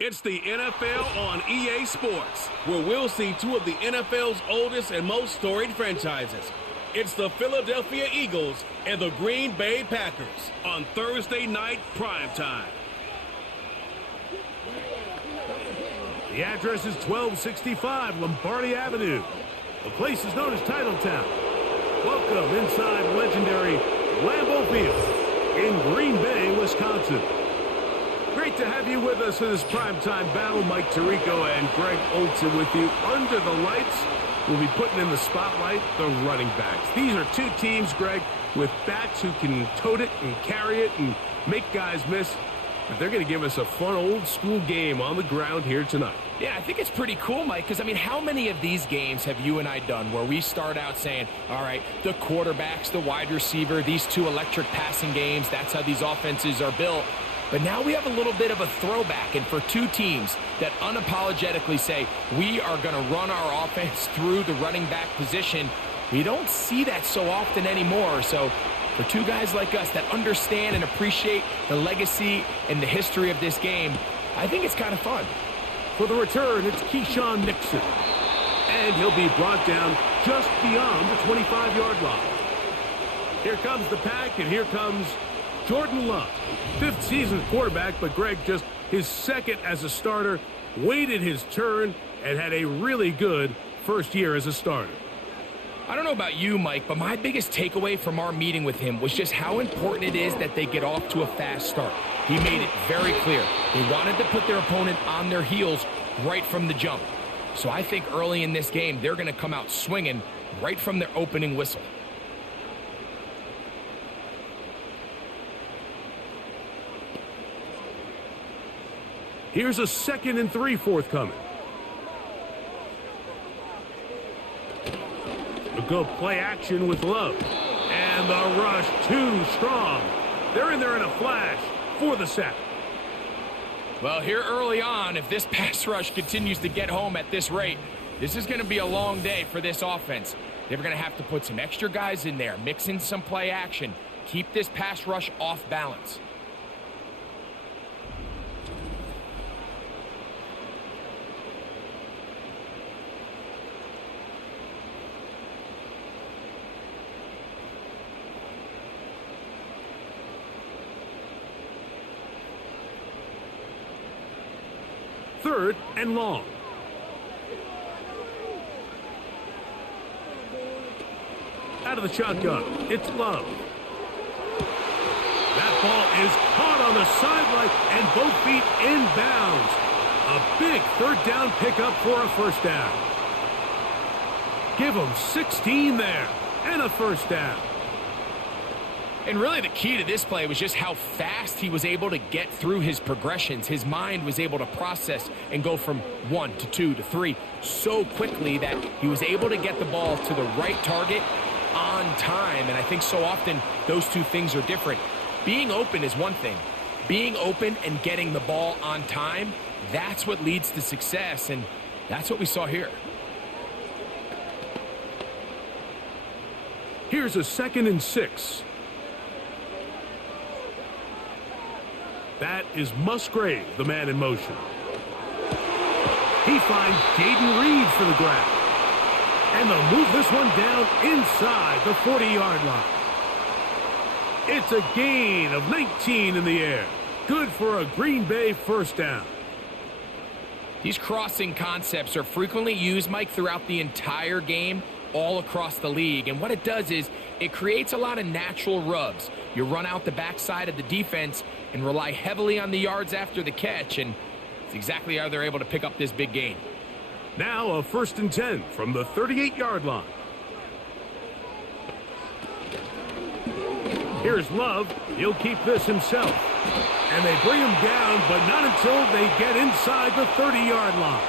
It's the NFL on EA Sports, where we'll see two of the NFL's oldest and most storied franchises. It's the Philadelphia Eagles and the Green Bay Packers on Thursday night primetime. The address is 1265 Lombardi Avenue. The place is known as Titletown. Welcome inside legendary Lambeau Field in Green Bay, Wisconsin. Great to have you with us for this primetime battle. Mike Tirico and Greg Olson with you. Under the lights, we'll be putting in the spotlight the running backs. These are two teams, Greg, with backs who can tote it and carry it and make guys miss. But they're going to give us a fun old-school game on the ground here tonight. Yeah, I think it's pretty cool, Mike, because, I mean, how many of these games have you and I done where we start out saying, all right, the quarterbacks, the wide receiver, these two electric passing games, that's how these offenses are built. But now we have a little bit of a throwback, and for two teams that unapologetically say, we are going to run our offense through the running back position, we don't see that so often anymore. So for two guys like us that understand and appreciate the legacy and the history of this game, I think it's kind of fun. For the return, it's Keyshawn Nixon. And he'll be brought down just beyond the 25-yard line. Here comes the pack, and here comes Jordan Love. Fifth season quarterback, but Greg just his second as a starter, waited his turn, and had a really good first year as a starter. I don't know about you, Mike, but my biggest takeaway from our meeting with him was just how important it is that they get off to a fast start. He made it very clear. They wanted to put their opponent on their heels right from the jump. So I think early in this game, they're going to come out swinging right from their opening whistle. Here's a 2nd and 3 forthcoming. A good play action with Love. And the rush too strong. They're in there in a flash for the sack. Well, here early on, if this pass rush continues to get home at this rate, this is going to be a long day for this offense. They're going to have to put some extra guys in there, mix in some play action, keep this pass rush off balance. Third and long. Out of the shotgun, it's Love. That ball is caught on the sideline and both feet inbounds. A big third down pickup for a first down. Give them 16 there and a first down. And really the key to this play was just how fast he was able to get through his progressions. His mind was able to process and go from 1 to 2 to 3 so quickly that he was able to get the ball to the right target on time. And I think so often those two things are different. Being open is one thing. Being open and getting the ball on time, that's what leads to success. And that's what we saw here. Here's a 2nd and 6. That is Musgrave, the man in motion. He finds Jaden Reed for the grab. And they'll move this one down inside the 40-yard line. It's a gain of 19 in the air. Good for a Green Bay first down. These crossing concepts are frequently used, Mike, throughout the entire game, all across the league. And what it does is it creates a lot of natural rubs. You run out the backside of the defense and rely heavily on the yards after the catch, and it's exactly how they're able to pick up this big gain. Now a 1st and 10 from the 38-yard line. Here's Love. He'll keep this himself. And they bring him down, but not until they get inside the 30-yard line.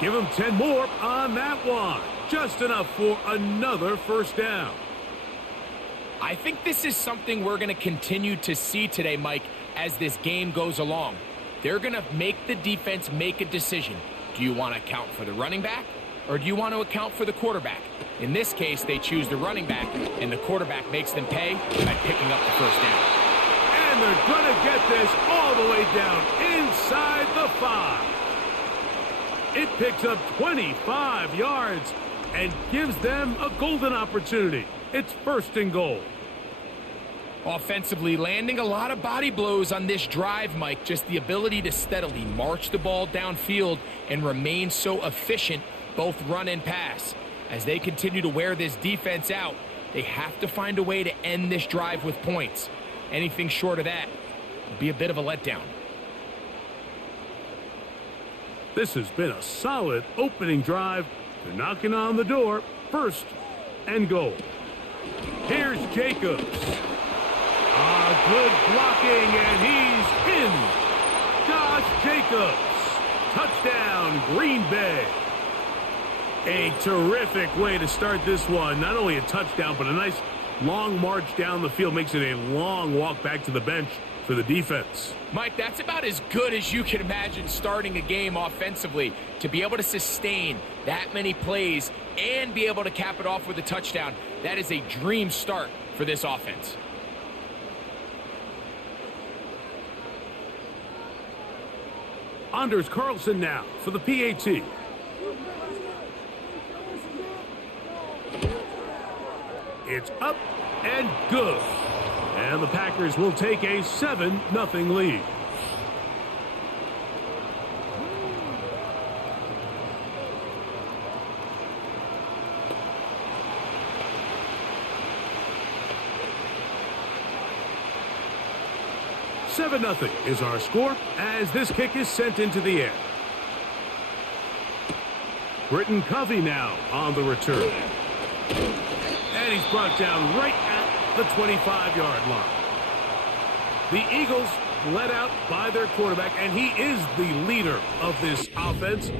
Give him 10 more on that one. Just enough for another first down. I think this is something we're going to continue to see today, Mike, as this game goes along. They're going to make the defense make a decision. Do you want to account for the running back, or do you want to account for the quarterback? In this case, they choose the running back, and the quarterback makes them pay by picking up the first down. And And they're going to get this all the way down inside the 5. It picks up 25 yards and gives them a golden opportunity. It's 1st and goal. Offensively, landing a lot of body blows on this drive, Mike. Just the ability to steadily march the ball downfield and remain so efficient, both run and pass. As they continue to wear this defense out, they have to find a way to end this drive with points. Anything short of that would be a bit of a letdown. This has been a solid opening drive. They're knocking on the door. 1st and goal. Here's Jacobs. Good blocking, and he's in. Josh Jacobs. Touchdown, Green Bay. A terrific way to start this one. Not only a touchdown, but a nice long march down the field. Makes it a long walk back to the bench for the defense. Mike, that's about as good as you can imagine starting a game offensively. To be able to sustain that many plays and be able to cap it off with a touchdown, that is a dream start for this offense. Anders Carlson now for the PAT. It's up and good. And the Packers will take a 7-0 lead. "7-0 is our score as this kick is sent into the air. Britton Covey now on the return. And he's brought down right at the 25-yard line. The Eagles led out by their quarterback, and he is the leader of this offense.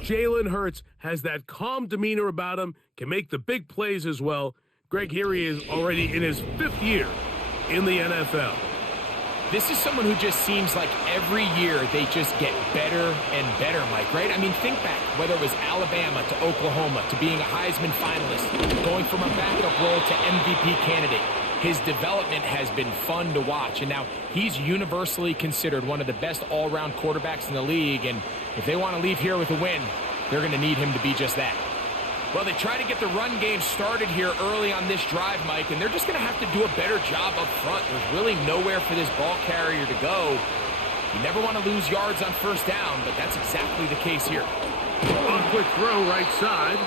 Jalen Hurts has that calm demeanor about him, can make the big plays as well. Greg, here he is already in his 5th year in the NFL. This is someone who just seems like every year they just get better and better, Mike, right? I mean, think back, whether it was Alabama to Oklahoma to being a Heisman finalist, going from a backup role to MVP candidate. His development has been fun to watch, and now he's universally considered one of the best all-around quarterbacks in the league, and if they want to leave here with a win, they're going to need him to be just that. Well, they try to get the run game started here early on this drive, Mike, and they're just going to have to do a better job up front. There's really nowhere for this ball carrier to go. You never want to lose yards on 1st down, but that's exactly the case here. A quick throw right side,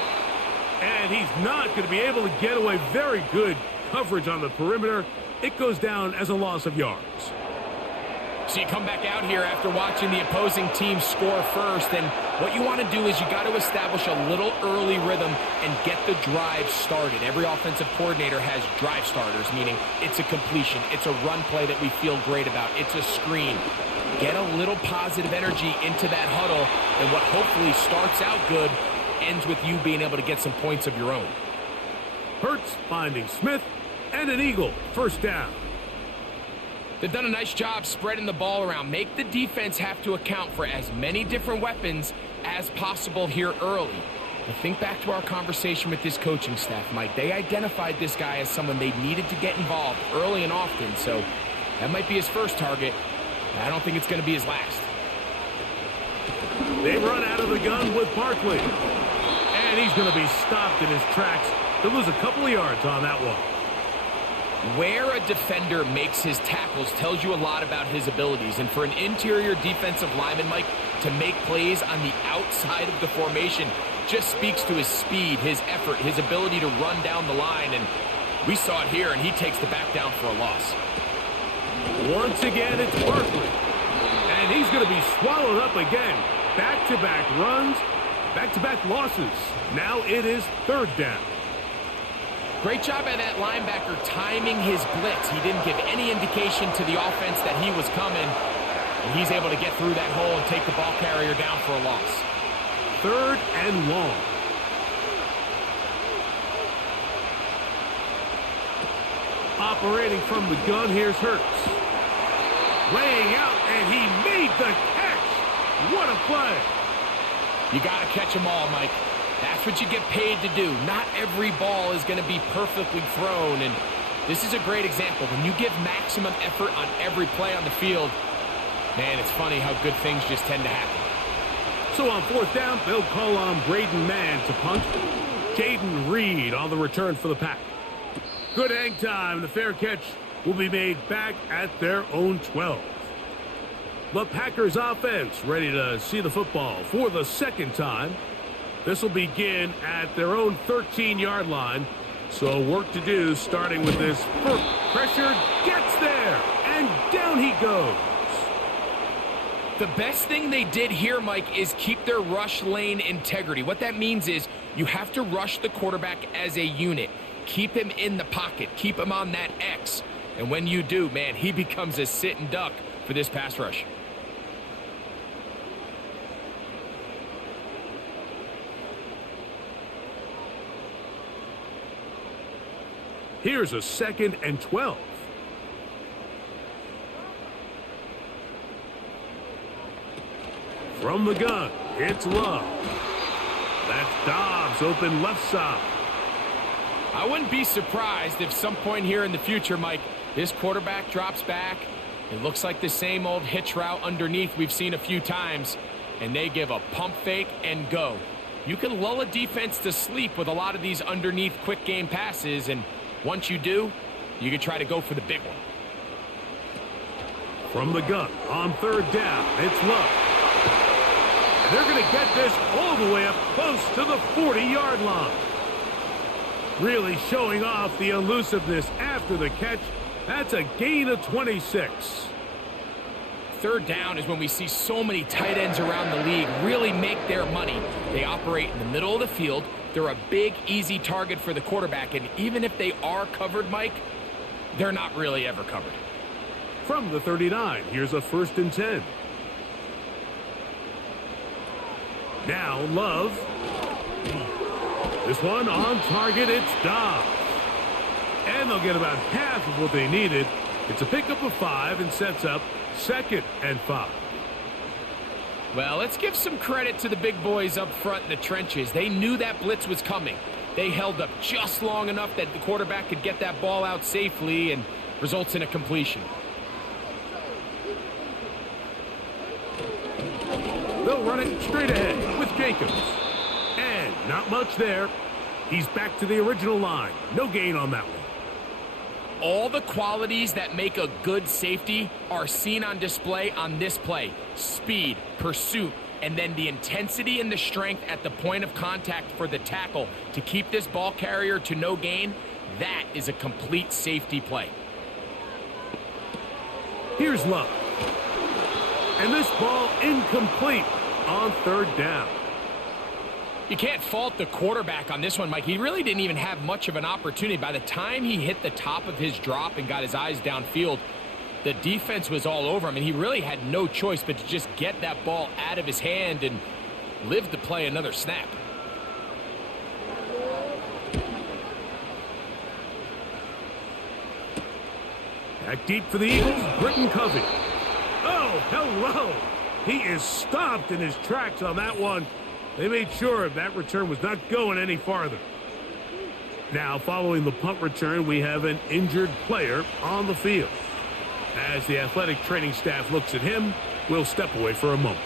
and he's not going to be able to get away. Very good coverage on the perimeter. It goes down as a loss of yards. So you come back out here after watching the opposing team score first, and what you want to do is you got to establish a little early rhythm and get the drive started. Every offensive coordinator has drive starters, meaning it's a completion, it's a run play that we feel great about, it's a screen. Get a little positive energy into that huddle, and what hopefully starts out good ends with you being able to get some points of your own. Hurts finding Smith, and an Eagle 1st down. They've done a nice job spreading the ball around. Make the defense have to account for as many different weapons as possible here early. But think back to our conversation with this coaching staff, Mike. They identified this guy as someone they needed to get involved early and often, so that might be his first target. I don't think it's going to be his last. They run out of the gun with Barkley. And he's going to be stopped in his tracks. They'll lose a couple of yards on that one. Where a defender makes his tackles tells you a lot about his abilities. And for an interior defensive lineman, Mike, to make plays on the outside of the formation just speaks to his speed, his effort, his ability to run down the line. And we saw it here, and he takes the back down for a loss. Once again, it's Barkley. And he's going to be swallowed up again. Back-to-back runs, back-to-back losses. Now it is 3rd down. Great job by that linebacker timing his blitz. He didn't give any indication to the offense that he was coming. And he's able to get through that hole and take the ball carrier down for a loss. 3rd and long. Operating from the gun, here's Hurts. Laying out, and he made the catch. What a play. You got to catch them all, Mike. That's what you get paid to do. Not every ball is going to be perfectly thrown, and This is a great example. When you give maximum effort on every play on the field, man, it's funny how good things just tend to happen. So on fourth down, they'll call on Braden Mann to punt. Jaden Reed on the return for the Pack. Good hang time. The fair catch will be made back at their own 12. The Packers offense ready to see the football for the second time. This will begin at their own 13-yard line. So work to do starting with this first pressure. Gets there, and down he goes. The best thing they did here, Mike, is keep their rush lane integrity. What that means is you have to rush the quarterback as a unit. Keep him in the pocket. Keep him on that X. And when you do, man, he becomes a sit and duck for this pass rush. Here's a 2nd and 12. From the gun, it's Love. That's Dobbs open left side. I wouldn't be surprised if some point here in the future, Mike, this quarterback drops back. It looks like the same old hitch route underneath we've seen a few times, and they give a pump fake and go. You can lull a defense to sleep with a lot of these underneath quick game passes, and once you do, you can try to go for the big one. From the gun on third down, it's Love. And they're going to get this all the way up close to the 40-yard line. Really showing off the elusiveness after the catch. That's a gain of 26. Third down is when we see so many tight ends around the league really make their money. They operate in the middle of the field. They're a big, easy target for the quarterback. And even if they are covered, Mike, they're not really ever covered. From the 39, here's a 1st and 10. Now Love. This one on target, it's Dobbs. And they'll get about half of what they needed. It's a pickup of 5 and sets up 2nd and 5. Well, let's give some credit to the big boys up front in the trenches. They knew that blitz was coming. They held up just long enough that the quarterback could get that ball out safely and results in a completion. They'll run it straight ahead with Jacobs. And not much there. He's back to the original line. No gain on that one. All the qualities that make a good safety are seen on display on this play. Speed, pursuit, and then the intensity and the strength at the point of contact for the tackle to keep this ball carrier to no gain. That is a complete safety play. Here's Love. And this ball incomplete on third down. You can't fault the quarterback on this one, Mike. He really didn't even have much of an opportunity. By the time he hit the top of his drop and got his eyes downfield, the defense was all over him, and he really had no choice but to just get that ball out of his hand and live to play another snap. Back deep for the Eagles, Britton Covey. Oh, hello! He is stopped in his tracks on that one. They made sure that return was not going any farther. Now, following the punt return, we have an injured player on the field. As the athletic training staff looks at him, we'll step away for a moment.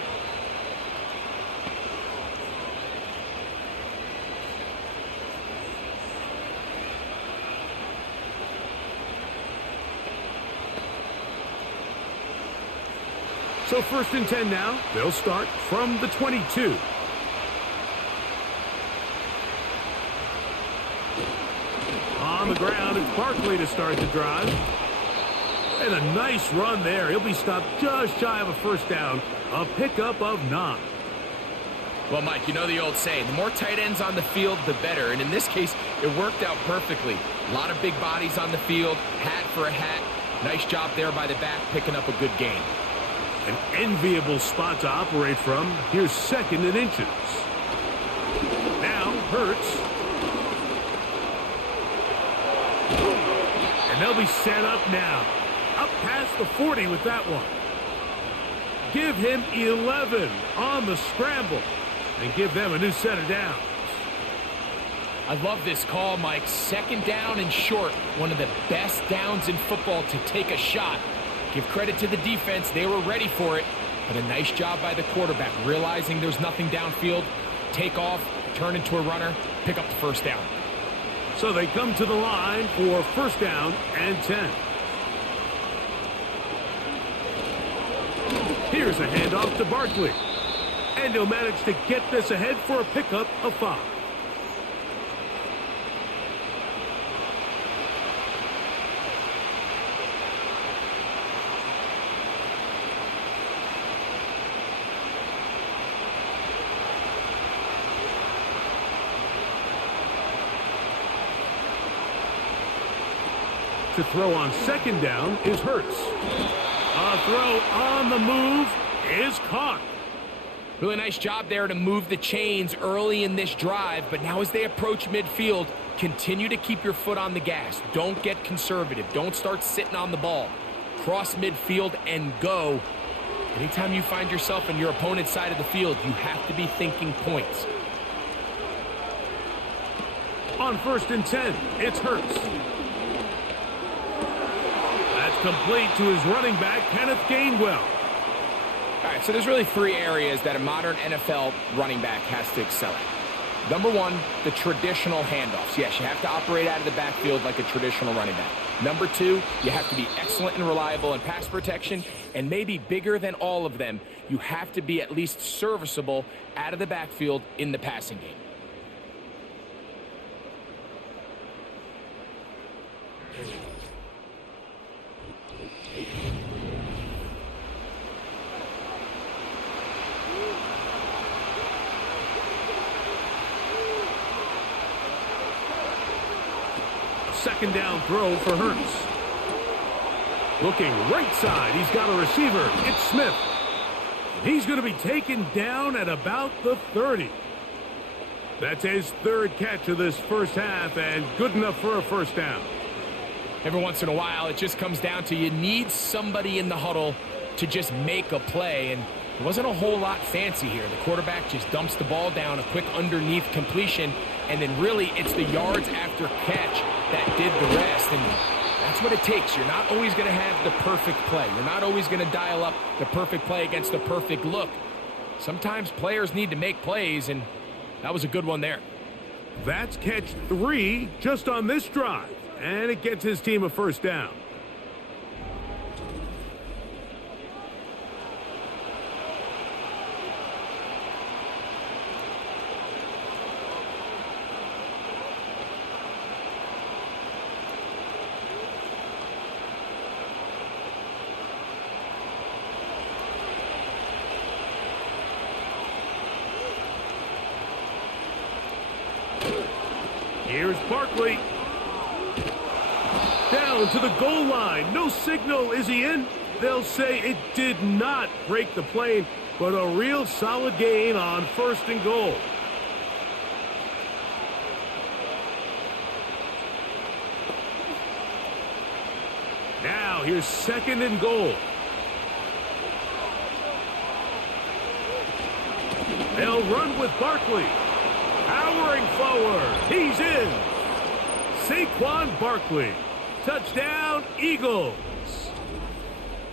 So 1st and 10 now. They'll start from the 22. On the ground, it's Barkley to start the drive. And a nice run there. He'll be stopped just shy of a 1st down. A pickup of 9. Well, Mike, you know the old saying, the more tight ends on the field, the better. And in this case, it worked out perfectly. A lot of big bodies on the field, hat for a hat. Nice job there by the back, picking up a good gain. An enviable spot to operate from. Here's 2nd and inches. Now, Hurts. And they'll be set up now. Up past the 40 with that one. Give him 11 on the scramble. And give them a new set of downs. I love this call, Mike. Second down and short. One of the best downs in football to take a shot. Give credit to the defense. They were ready for it. But a nice job by the quarterback, realizing there's nothing downfield. Take off, turn into a runner, pick up the first down. So they come to the line for first down and 10. Here's a handoff to Barkley. And he'll manage to get this ahead for a pickup of 5. To throw on second down is Hurts. A throw on the move is caught. Really nice job there to move the chains early in this drive, but now as they approach midfield, continue to keep your foot on the gas. Don't get conservative. Don't start sitting on the ball. Cross midfield and go. Anytime you find yourself on your opponent's side of the field, you have to be thinking points. On first and 10, it's Hurts. That's complete to his running back, Kenneth Gainwell. All right, so there's really 3 areas that a modern NFL running back has to excel at. Number 1, the traditional handoffs. Yes, you have to operate out of the backfield like a traditional running back. Number 2, you have to be excellent and reliable in pass protection. And maybe bigger than all of them, you have to be at least serviceable out of the backfield in the passing game. Second down throw for Hurts. Looking right side, he's got a receiver. It's Smith. He's going to be taken down at about the 30. That's his 3rd catch of this first half, and good enough for a first down. Every once in a while, it just comes down to you need somebody in the huddle to just make a play, and it wasn't a whole lot fancy here. The quarterback just dumps the ball down, a quick underneath completion, and then really it's the yards after catch that did the rest, and that's what it takes. You're not always going to have the perfect play. You're not always going to dial up the perfect play against the perfect look. Sometimes players need to make plays, and that was a good one there. That's catch 3 just on this drive, and it gets his team a first down. Here's Barkley. Down to the goal line. No signal. Is he in? They'll say it did not break the plane, but a real solid gain on first and goal. Now here's second and goal. They'll run with Barkley. Powering forward. He's in. Saquon Barkley. Touchdown, Eagles.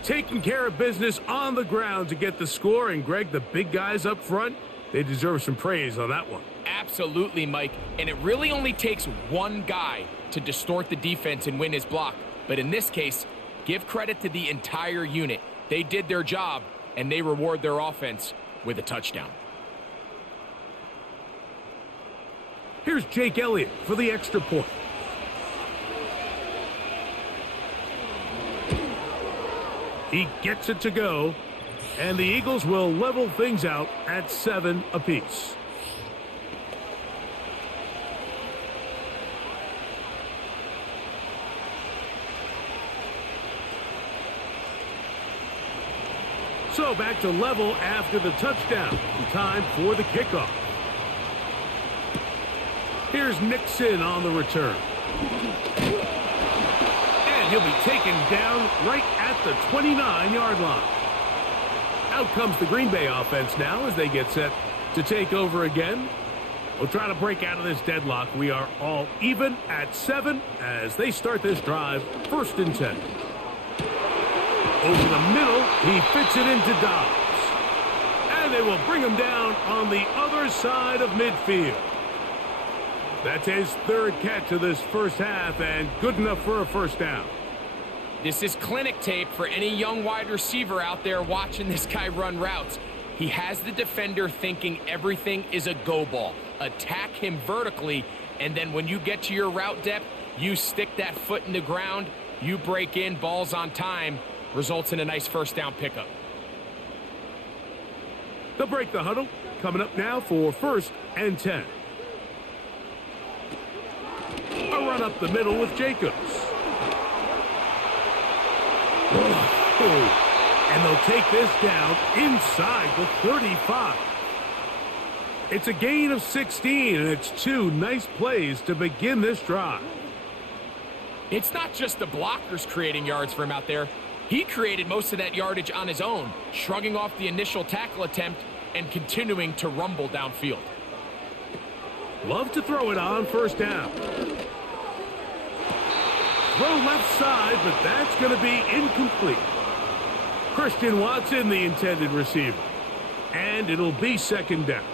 Taking care of business on the ground to get the score. And, Greg, the big guys up front, they deserve some praise on that one. Absolutely, Mike. And it really only takes one guy to distort the defense and win his block. But in this case, give credit to the entire unit. They did their job, and they reward their offense with a touchdown. Here's Jake Elliott for the extra point. He gets it to go, and the Eagles will level things out at 7 apiece. So back to level after the touchdown. Time for the kickoff. Here's Nixon on the return. And he'll be taken down right at the 29-yard line. Out comes the Green Bay offense now as they get set to take over again. We'll try to break out of this deadlock. We are all even at 7 as they start this drive, 1st and 10. Over the middle, he fits it into Dobbs. And they will bring him down on the other side of midfield. That's his 3rd catch of this first half and good enough for a first down. This is clinic tape for any young wide receiver out there watching this guy run routes. He has the defender thinking everything is a go ball. Attack him vertically, and then when you get to your route depth, you stick that foot in the ground, you break in, balls on time, results in a nice first down pickup. They'll break the huddle. Coming up now for 1st and 10. A run up the middle with Jacobs. And they'll take this down inside the 35. It's a gain of 16, and it's 2 nice plays to begin this drive. It's not just the blockers creating yards for him out there. He created most of that yardage on his own, shrugging off the initial tackle attempt and continuing to rumble downfield. Love to throw it on 1st down. Throw left side, but that's going to be incomplete. Christian Watson, the intended receiver. And it'll be 2nd down.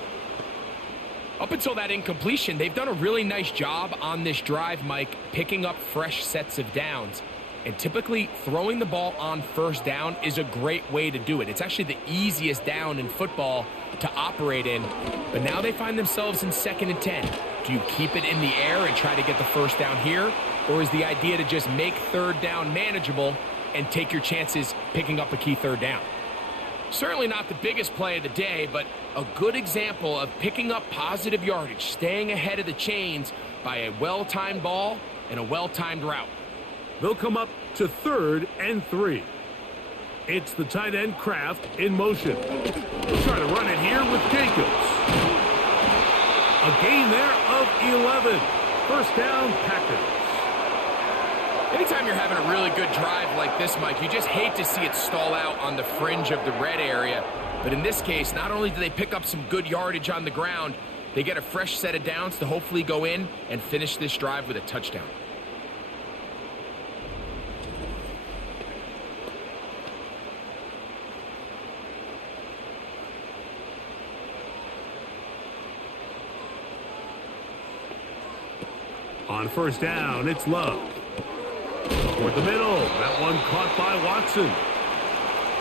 Up until that incompletion, they've done a really nice job on this drive, Mike, picking up fresh sets of downs. And typically, throwing the ball on 1st down is a great way to do it. It's actually the easiest down in football to operate in. But now they find themselves in 2nd and 10. Do you keep it in the air and try to get the first down here? Or is the idea to just make 3rd down manageable and take your chances picking up a key 3rd down? Certainly not the biggest play of the day, but a good example of picking up positive yardage, staying ahead of the chains by a well-timed ball and a well-timed route. They'll come up to 3rd and 3. It's the tight end Kraft in motion. Try to run it here with Jacobs. A gain there of 11. First down, Packers. Anytime you're having a really good drive like this, Mike, you just hate to see it stall out on the fringe of the red area. But in this case, not only do they pick up some good yardage on the ground, they get a fresh set of downs to hopefully go in and finish this drive with a touchdown. On 1st down, it's Love. Toward the middle, that one caught by Watson.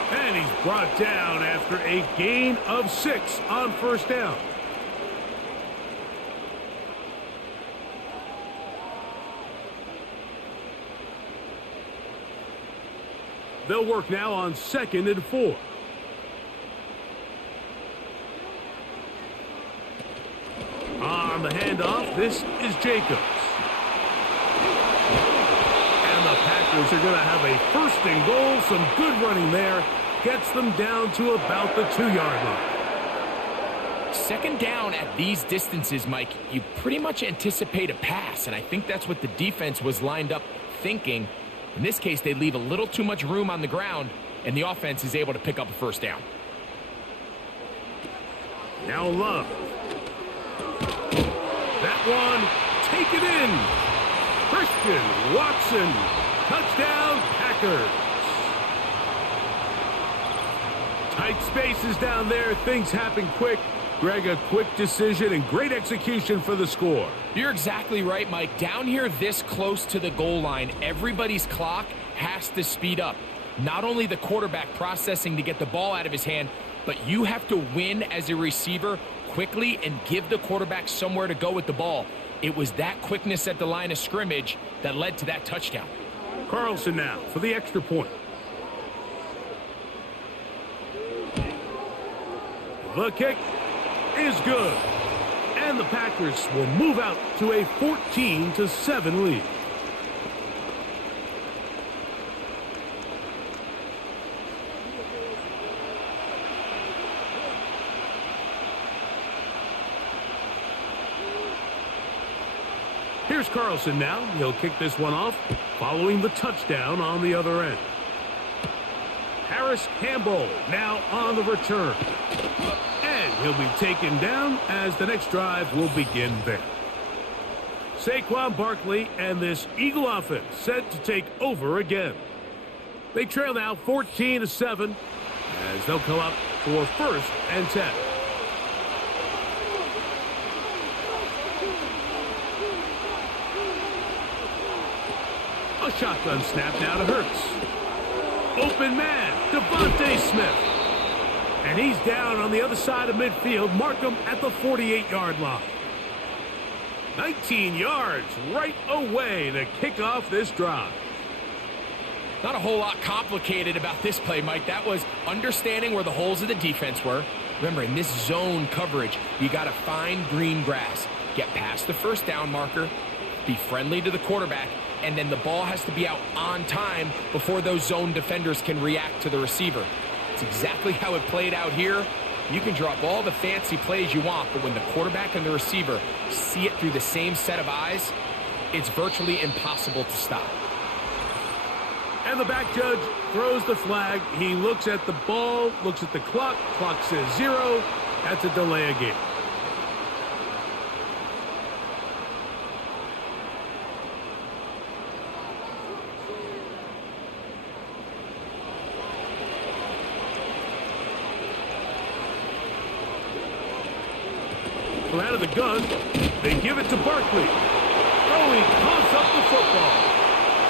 And he's brought down after a gain of 6 on 1st down. They'll work now on 2nd and 4. On the handoff, this is Jacobs. Packers are going to have a 1st and goal. Some good running there. Gets them down to about the 2-yard line. 2nd down at these distances, Mike, you pretty much anticipate a pass, and I think that's what the defense was lined up thinking. In this case, they leave a little too much room on the ground, and the offense is able to pick up a 1st down. Now Love. That one, take it in. Christian Watson, touchdown Packers. Tight spaces down there, things happen quick. Greg, a quick decision and great execution for the score. You're exactly right, Mike. Down here this close to the goal line, everybody's clock has to speed up. Not only the quarterback processing to get the ball out of his hand, but you have to win as a receiver quickly and give the quarterback somewhere to go with the ball. It was that quickness at the line of scrimmage that led to that touchdown. Carlson now for the extra point. The kick is good. And the Packers will move out to a 14-7 lead. Here's Carlson now. He'll kick this one off following the touchdown on the other end. Harris Campbell now on the return. And He'll be taken down as the next drive will begin there. Saquon Barkley and this Eagle offense set to take over again. They trail now 14-7 as they'll come up for 1st and 10. A shotgun snap now to Hurts. Open man, Devontae Smith. And he's down on the other side of midfield. Mark him at the 48-yard line. 19 yards right away to kick off this drive. Not a whole lot complicated about this play, Mike. That was understanding where the holes of the defense were. Remember, in this zone coverage, you got to find green grass, get past the first down marker, be friendly to the quarterback, and then the ball has to be out on time before those zone defenders can react to the receiver. It's exactly how it played out here. You can drop all the fancy plays you want, but when the quarterback and the receiver see it through the same set of eyes, it's virtually impossible to stop. And the back judge throws the flag. He looks at the ball, looks at the clock. Clock says 0. That's a delay of game. Out of the gun, they give it to Barkley. Oh, he coughs up the football.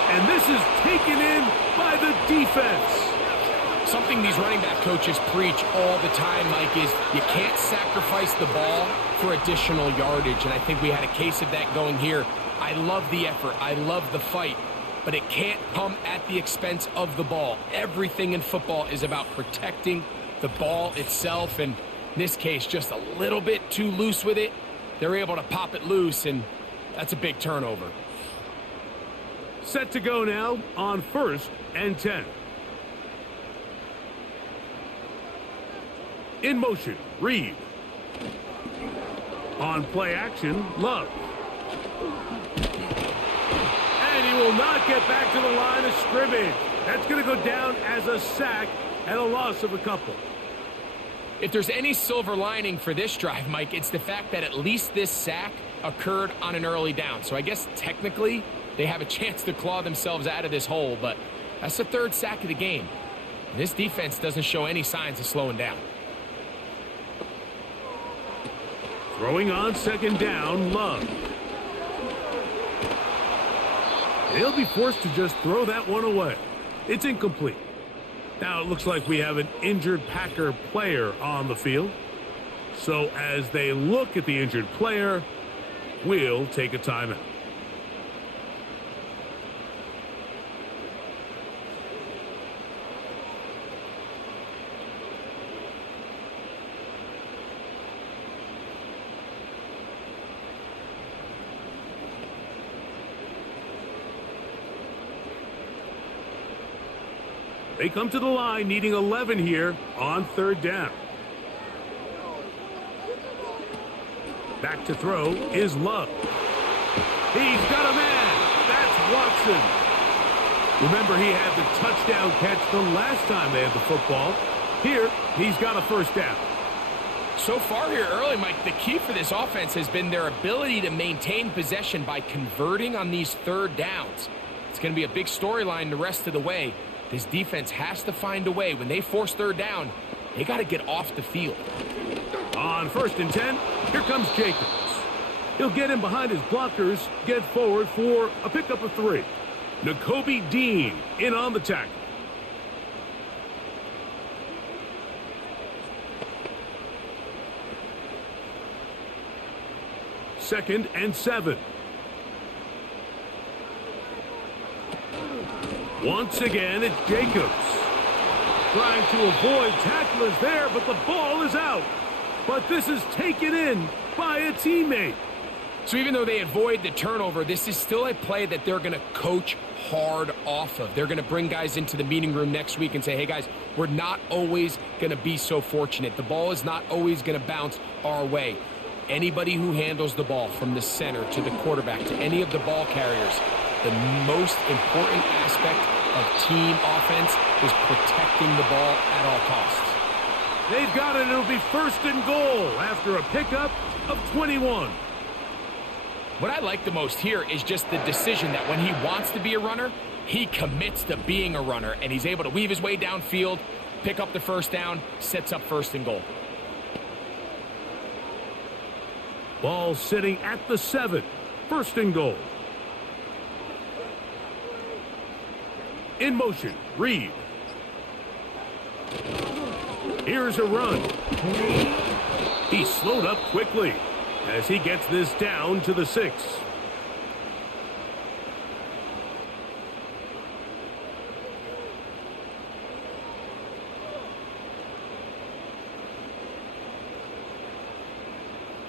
And this is taken in by the defense. Something these running back coaches preach all the time, Mike, is you can't sacrifice the ball for additional yardage. And I think we had a case of that going here. I love the effort. I love the fight. But it can't come at the expense of the ball. Everything in football is about protecting the ball itself. And in this case, just a little bit too loose with it. They're able to pop it loose, and that's a big turnover. Set to go now on 1st and 10. In motion, Reed. On play action, Love. And he will not get back to the line of scrimmage. That's going to go down as a sack and a loss of a couple. If there's any silver lining for this drive, Mike, it's the fact that at least this sack occurred on an early down. So I guess technically they have a chance to claw themselves out of this hole, but that's the 3rd sack of the game. And this defense doesn't show any signs of slowing down. Throwing on 2nd down, Love. He'll be forced to just throw that one away. It's incomplete. Now it looks like we have an injured Packer player on the field. So as they look at the injured player, we'll take a timeout. They come to the line needing 11 here on 3rd down. Back to throw is Love. He's got a man. That's Watson. Remember, he had the touchdown catch the last time they had the football. Here, he's got a 1st down. So far here early, Mike, the key for this offense has been their ability to maintain possession by converting on these 3rd downs. It's going to be a big storyline the rest of the way. This defense has to find a way. When they force 3rd down, they got to get off the field. On 1st and 10, here comes Jacobs. He'll get in behind his blockers, get forward for a pickup of 3. Nakobe Dean in on the tackle. Second and 7. Once again, it's Jacobs. Trying to avoid tacklers there, but the ball is out. But this is taken in by a teammate. So even though they avoid the turnover, this is still a play that they're going to coach hard off of. They're going to bring guys into the meeting room next week and say, hey, guys, we're not always going to be so fortunate. The ball is not always going to bounce our way. Anybody who handles the ball from the center to the quarterback to any of the ball carriers, the most important aspect of team offense is protecting the ball at all costs. They've got it. It'll be first and goal after a pickup of 21. What I like the most here is just the decision that when he wants to be a runner, he commits to being a runner, and he's able to weave his way downfield, pick up the first down, sets up first and goal. Ball sitting at the 7. First and goal. In motion, Reed. Here's a run. He's slowed up quickly as he gets this down to the 6.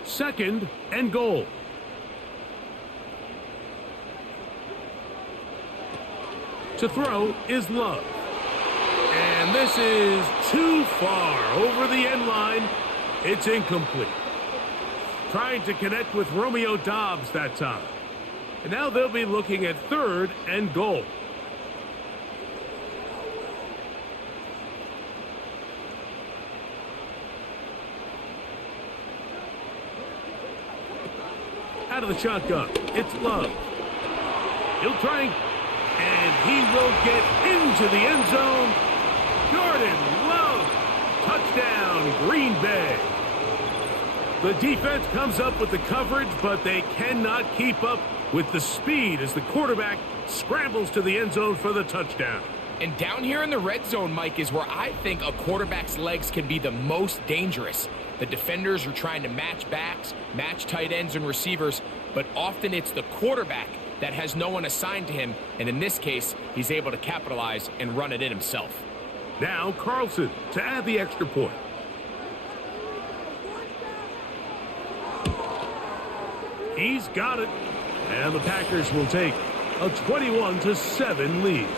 Second and goal. To throw is Love. And this is too far over the end line. It's incomplete. Trying to connect with Romeo Doubs that time. And now they'll be looking at third and goal. Out of the shotgun, it's Love. He'll try, and he will get into the end zone. Jordan Love, touchdown, Green Bay. The defense comes up with the coverage, but they cannot keep up with the speed as the quarterback scrambles to the end zone for the touchdown. And down here in the red zone, Mike, is where I think a quarterback's legs can be the most dangerous. The defenders are trying to match backs, match tight ends and receivers, but often it's the quarterback that has no one assigned to him, and in this case, he's able to capitalize and run it in himself. Now Carlson to add the extra point. He's got it. And the Packers will take a 21-7 lead.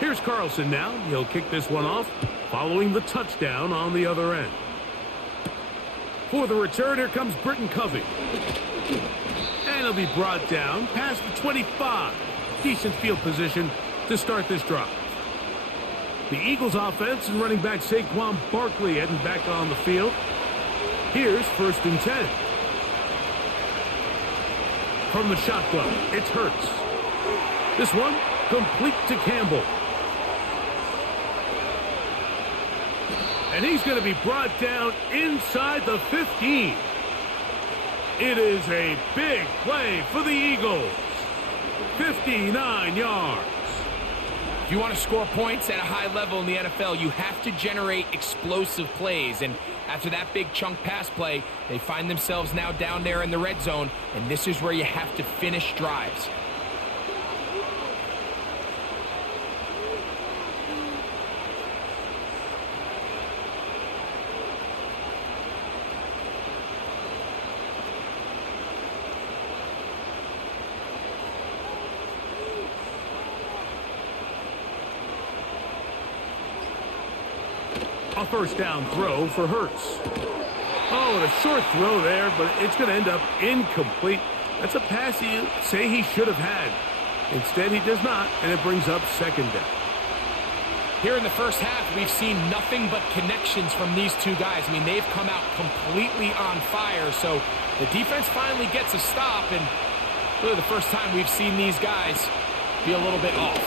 Here's Carlson now. He'll kick this one off, following the touchdown on the other end. For the return, here comes Britton Covey. And he'll be brought down past the 25. Decent field position to start this drive. The Eagles offense and running back Saquon Barkley heading back on the field. Here's first and 10. From the shotgun, it's Hurts. This one complete to Campbell. And he's going to be brought down inside the 15. It is a big play for the Eagles. 59 yards. If you want to score points at a high level in the NFL, you have to generate explosive plays. And after that big chunk pass play, they find themselves now down there in the red zone. And this is where you have to finish drives. A first down throw for Hurts. Oh, and a short throw there, but it's going to end up incomplete. That's a pass you say he should have had. Instead, he does not, and it brings up second down. Here in the first half, we've seen nothing but connections from these two guys. I mean, they've come out completely on fire, so the defense finally gets a stop, and really the first time we've seen these guys be a little bit off.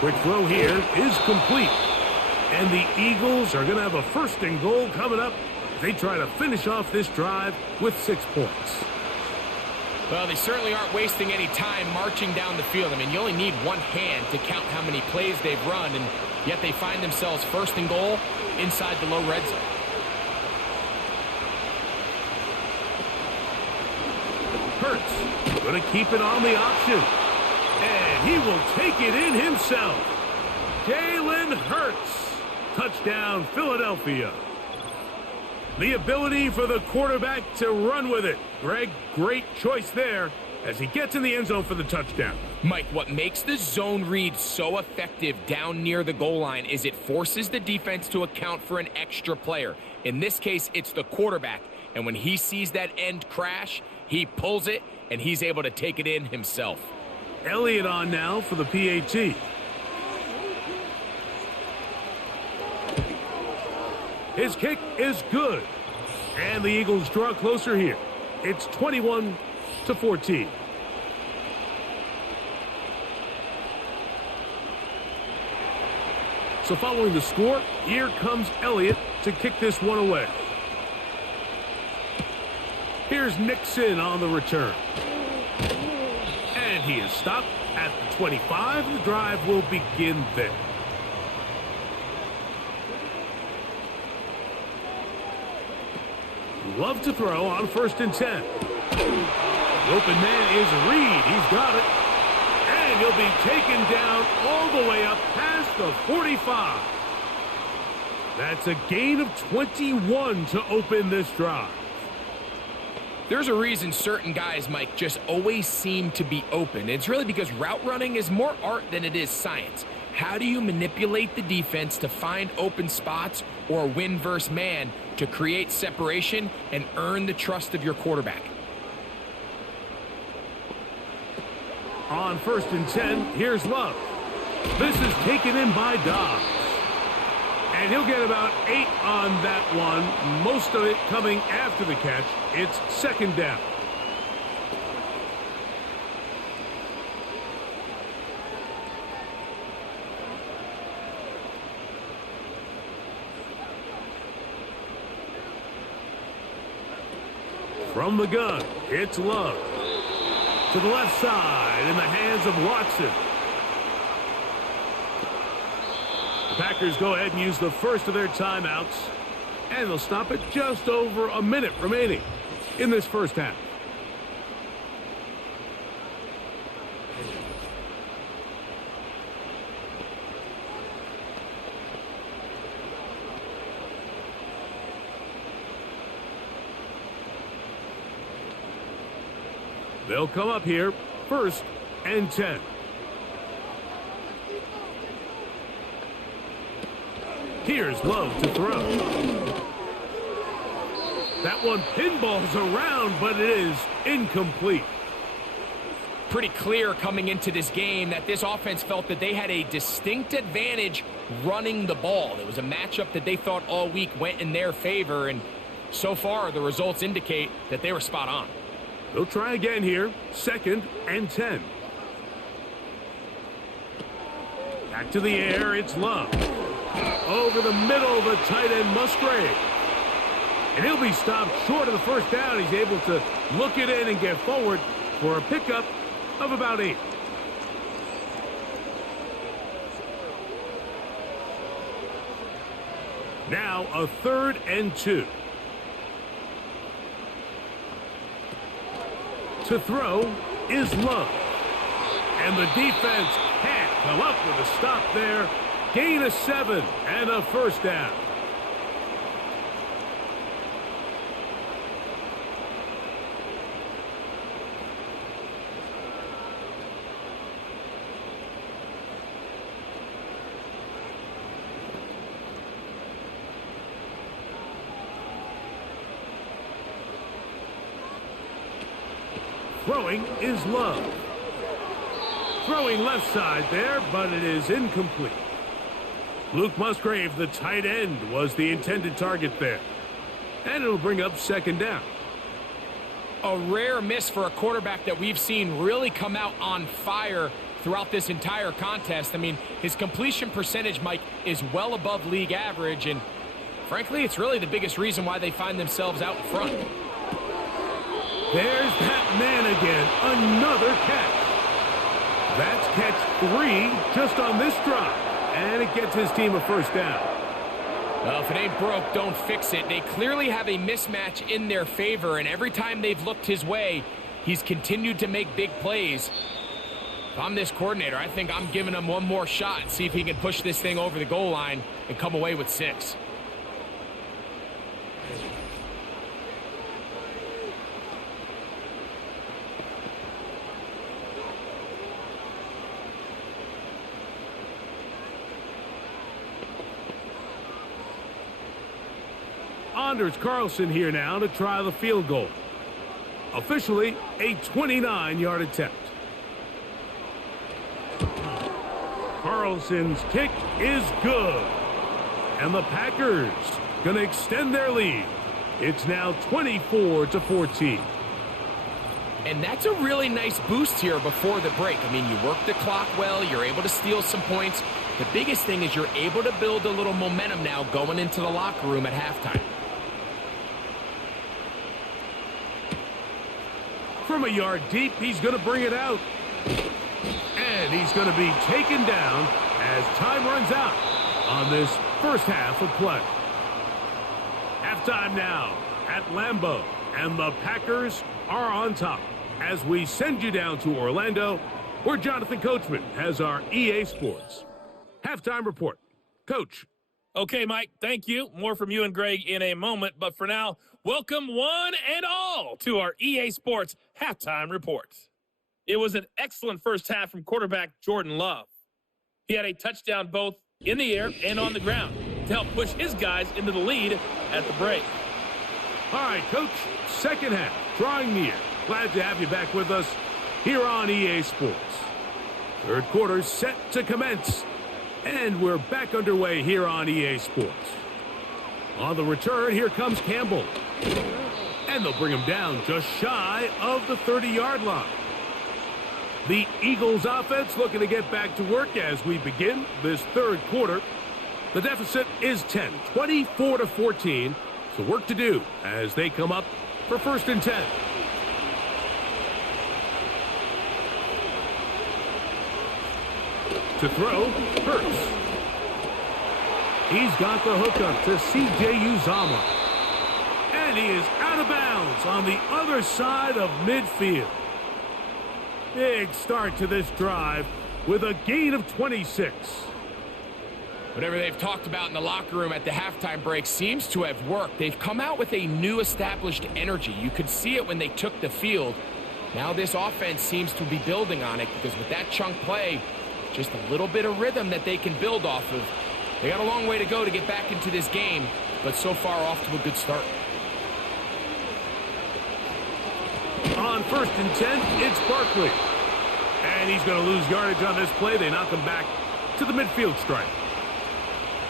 Quick throw here is complete. And the Eagles are going to have a first and goal coming up. They try to finish off this drive with 6 points. Well, they certainly aren't wasting any time marching down the field. I mean, you only need one hand to count how many plays they've run, and yet they find themselves first and goal inside the low red zone. Hurts going to keep it on the option. And he will take it in himself. Jalen Hurts. Touchdown, Philadelphia. The ability for the quarterback to run with it. Greg, great choice there as he gets in the end zone for the touchdown. Mike, what makes the zone read so effective down near the goal line is it forces the defense to account for an extra player. In this case, it's the quarterback. And when he sees that end crash, he pulls it, and he's able to take it in himself. Elliott on now for the PAT. His kick is good. And the Eagles draw closer here. It's 21-14. So following the score, here comes Elliott to kick this one away. Here's Nixon on the return. And he is stopped at the 25. The drive will begin there. Love to throw on 1st and 10. The open man is Reed. He's got it. And he'll be taken down all the way up past the 45. That's a gain of 21 to open this drive. There's a reason certain guys, Mike, just always seem to be open. It's really because route running is more art than it is science. How do you manipulate the defense to find open spots or win versus man to create separation and earn the trust of your quarterback? On 1st and 10, here's Love. This is taken in by Dobbs. And he'll get about 8 on that one, most of it coming after the catch. It's 2nd down. From the gun, it's Love. To the left side in the hands of Watson. The Packers go ahead and use the first of their timeouts. And they'll stop it just over a minute remaining in this first half. They'll come up here, 1st and 10. Here's Love to throw. That one pinballs around, but it is incomplete. Pretty clear coming into this game that this offense felt that they had a distinct advantage running the ball. It was a matchup that they thought all week went in their favor, and so far the results indicate that they were spot on. They'll try again here, 2nd and 10. Back to the air, it's Love. Over the middle, the tight end Musgrave. And he'll be stopped short of the 1st down. He's able to look it in and get forward for a pickup of about 8. Now a 3rd and 2. To throw is Love. And the defense can't come up with a stop there. Gain of 7 and a 1st down. Throwing is Love. Throwing left side there, but it is incomplete. Luke Musgrave, the tight end, was the intended target there. And it'll bring up 2nd down. A rare miss for a quarterback that we've seen really come out on fire throughout this entire contest. I mean, his completion percentage, Mike, is well above league average, and frankly, it's really the biggest reason why they find themselves out in front. There's that man again. Another catch. That's catch 3 just on this drive. And it gets his team a 1st down. Well, if it ain't broke, don't fix it. They clearly have a mismatch in their favor, and every time they've looked his way, he's continued to make big plays. If I'm this coordinator, I think I'm giving him one more shot and see if he can push this thing over the goal line and come away with 6. Anders Carlson here now to try the field goal. Officially a 29-yard attempt. Carlson's kick is good. And the Packers going to extend their lead. It's now 24-14. And that's a really nice boost here before the break. I mean, you work the clock well. You're able to steal some points. The biggest thing is you're able to build a little momentum now going into the locker room at halftime. From a yard deep, he's going to bring it out. And he's going to be taken down as time runs out on this first half of play. Halftime now at Lambeau, and the Packers are on top. As we send you down to Orlando, where Jonathan Coachman has our EA Sports halftime report. Coach. Okay, Mike, thank you. More from you and Greg in a moment. But for now, welcome one and all to our EA Sports halftime report. It was an excellent first half from quarterback Jordan Love. He had a touchdown both in the air and on the ground to help push his guys into the lead at the break. All right, Coach, second half, drawing near. Glad to have you back with us here on EA Sports. Third quarter set to commence, and we're back underway here on EA Sports. On the return, here comes Campbell. And they'll bring him down just shy of the 30-yard line. The Eagles offense looking to get back to work as we begin this third quarter. The deficit is 10, 24-14. So work to do as they come up for 1st and 10. To throw, Hurts. He's got the hookup to C.J. Uzomah. And he is out of bounds on the other side of midfield. Big start to this drive with a gain of 26. Whatever they've talked about in the locker room at the halftime break seems to have worked. They've come out with a new established energy. You could see it when they took the field. Now this offense seems to be building on it because with that chunk play, just a little bit of rhythm that they can build off of. They got a long way to go to get back into this game, but so far off to a good start. On 1st and 10, it's Barkley. And he's going to lose yardage on this play. They knock him back to the midfield stripe.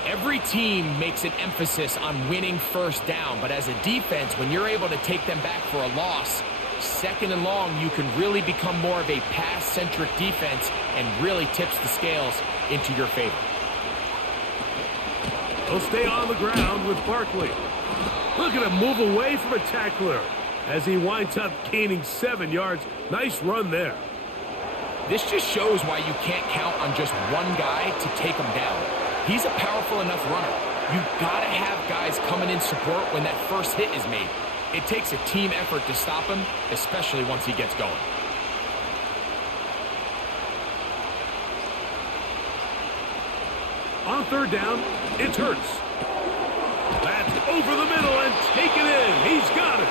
Every team makes an emphasis on winning first down, but as a defense, when you're able to take them back for a loss, 2nd and long, you can really become more of a pass-centric defense and really tips the scales into your favor. He'll stay on the ground with Barkley. Look at him move away from a tackler as he winds up gaining 7 yards. Nice run there. This just shows why you can't count on just one guy to take him down. He's a powerful enough runner. You've got to have guys coming in support when that first hit is made. It takes a team effort to stop him, especially once he gets going. On 3rd down, it's Hurts. That's over the middle and taken in. He's got it.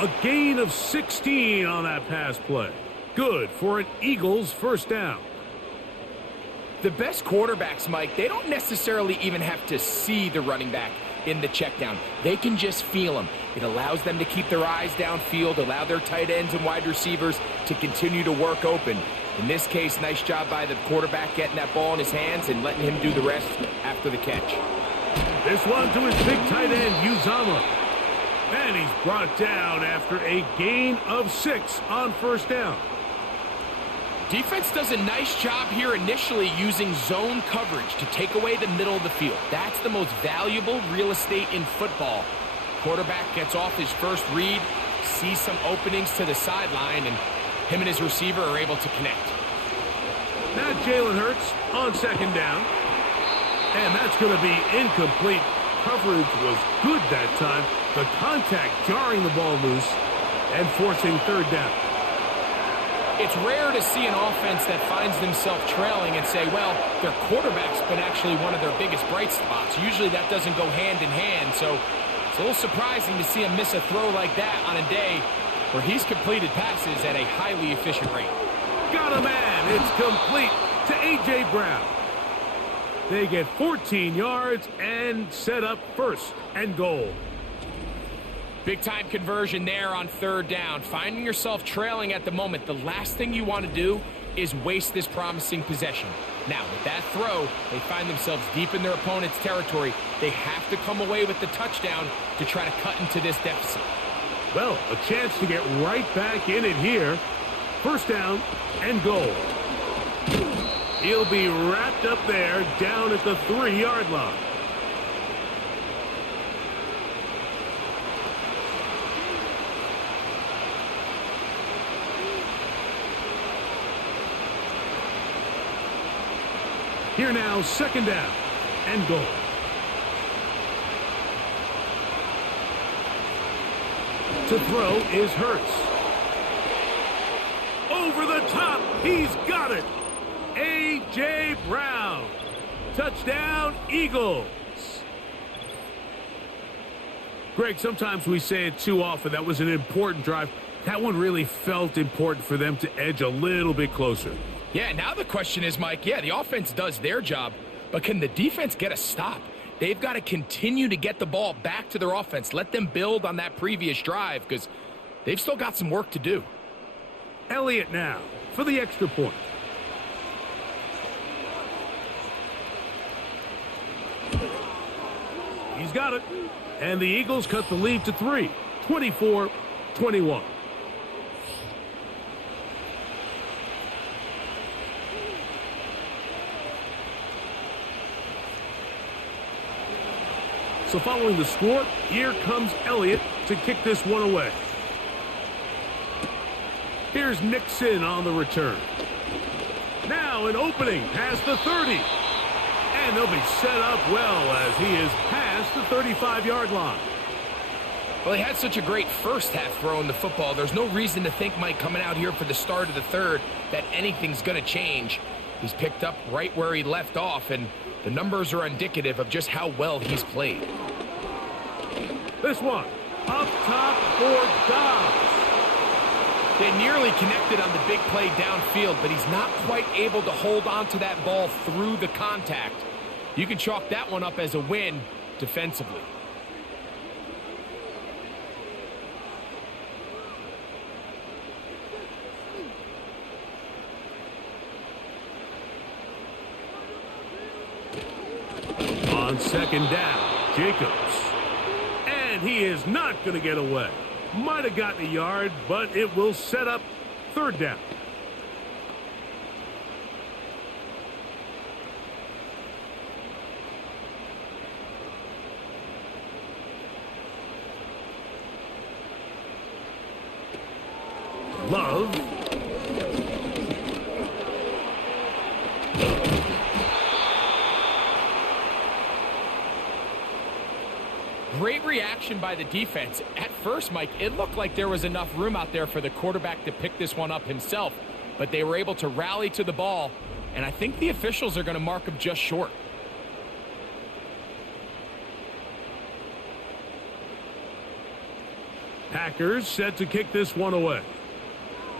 A gain of 16 on that pass play. Good for an Eagles first down. The best quarterbacks, Mike, they don't necessarily even have to see the running back in the check down. They can just feel him. It allows them to keep their eyes downfield, allow their tight ends and wide receivers to continue to work open. In this case, nice job by the quarterback getting that ball in his hands and letting him do the rest after the catch. This one to his big tight end, Uzomah. And he's brought down after a gain of 6 on 1st down. Defense does a nice job here initially using zone coverage to take away the middle of the field. That's the most valuable real estate in football. Quarterback gets off his first read, sees some openings to the sideline, and him and his receiver are able to connect. Now Jalen Hurts on 2nd down. And that's going to be incomplete. Coverage was good that time. The contact jarring the ball loose and forcing 3rd down. It's rare to see an offense that finds themselves trailing and say, well, their quarterback's been actually one of their biggest bright spots. Usually that doesn't go hand in hand, so it's a little surprising to see him miss a throw like that on a day where he's completed passes at a highly efficient rate. Got a man. It's complete to A.J. Brown. They get 14 yards and set up first and goal. Big-time conversion there on third down. Finding yourself trailing at the moment, the last thing you want to do is waste this promising possession. Now, with that throw, they find themselves deep in their opponent's territory. They have to come away with the touchdown to try to cut into this deficit. Well, a chance to get right back in it here. First down and goal. He'll be wrapped up there down at the 3-yard line. Here now, second down and goal. To throw is Hurts. Over the top, he's got it. A.J. Brown. Touchdown, Eagles. Greg, sometimes we say it too often. That was an important drive. That one really felt important for them to edge a little bit closer. Yeah, now the question is, Mike, the offense does their job, but can the defense get a stop? They've got to continue to get the ball back to their offense. Let them build on that previous drive because they've still got some work to do. Elliott now for the extra point. He's got it. And the Eagles cut the lead to 3, 24-21. So following the score, here comes Elliott to kick this one away. Here's Nixon on the return. Now an opening past the 30. And they'll be set up well as he is past the 35-yard line. Well, he had such a great first half throwing the football. There's no reason to think, Mike, coming out here for the start of the third, that anything's going to change. He's picked up right where he left off, and the numbers are indicative of just how well he's played. This one, up top for Dobbs. They nearly connected on the big play downfield, but he's not quite able to hold on to that ball through the contact. You can chalk that one up as a win defensively. On second down, Jacobs. And he is not going to get away. Might have gotten a yard, but it will set up third down. Love. Great reaction by the defense. At first, Mike, it looked like there was enough room out there for the quarterback to pick this one up himself, but they were able to rally to the ball, and I think the officials are going to mark him just short. Packers set to kick this one away.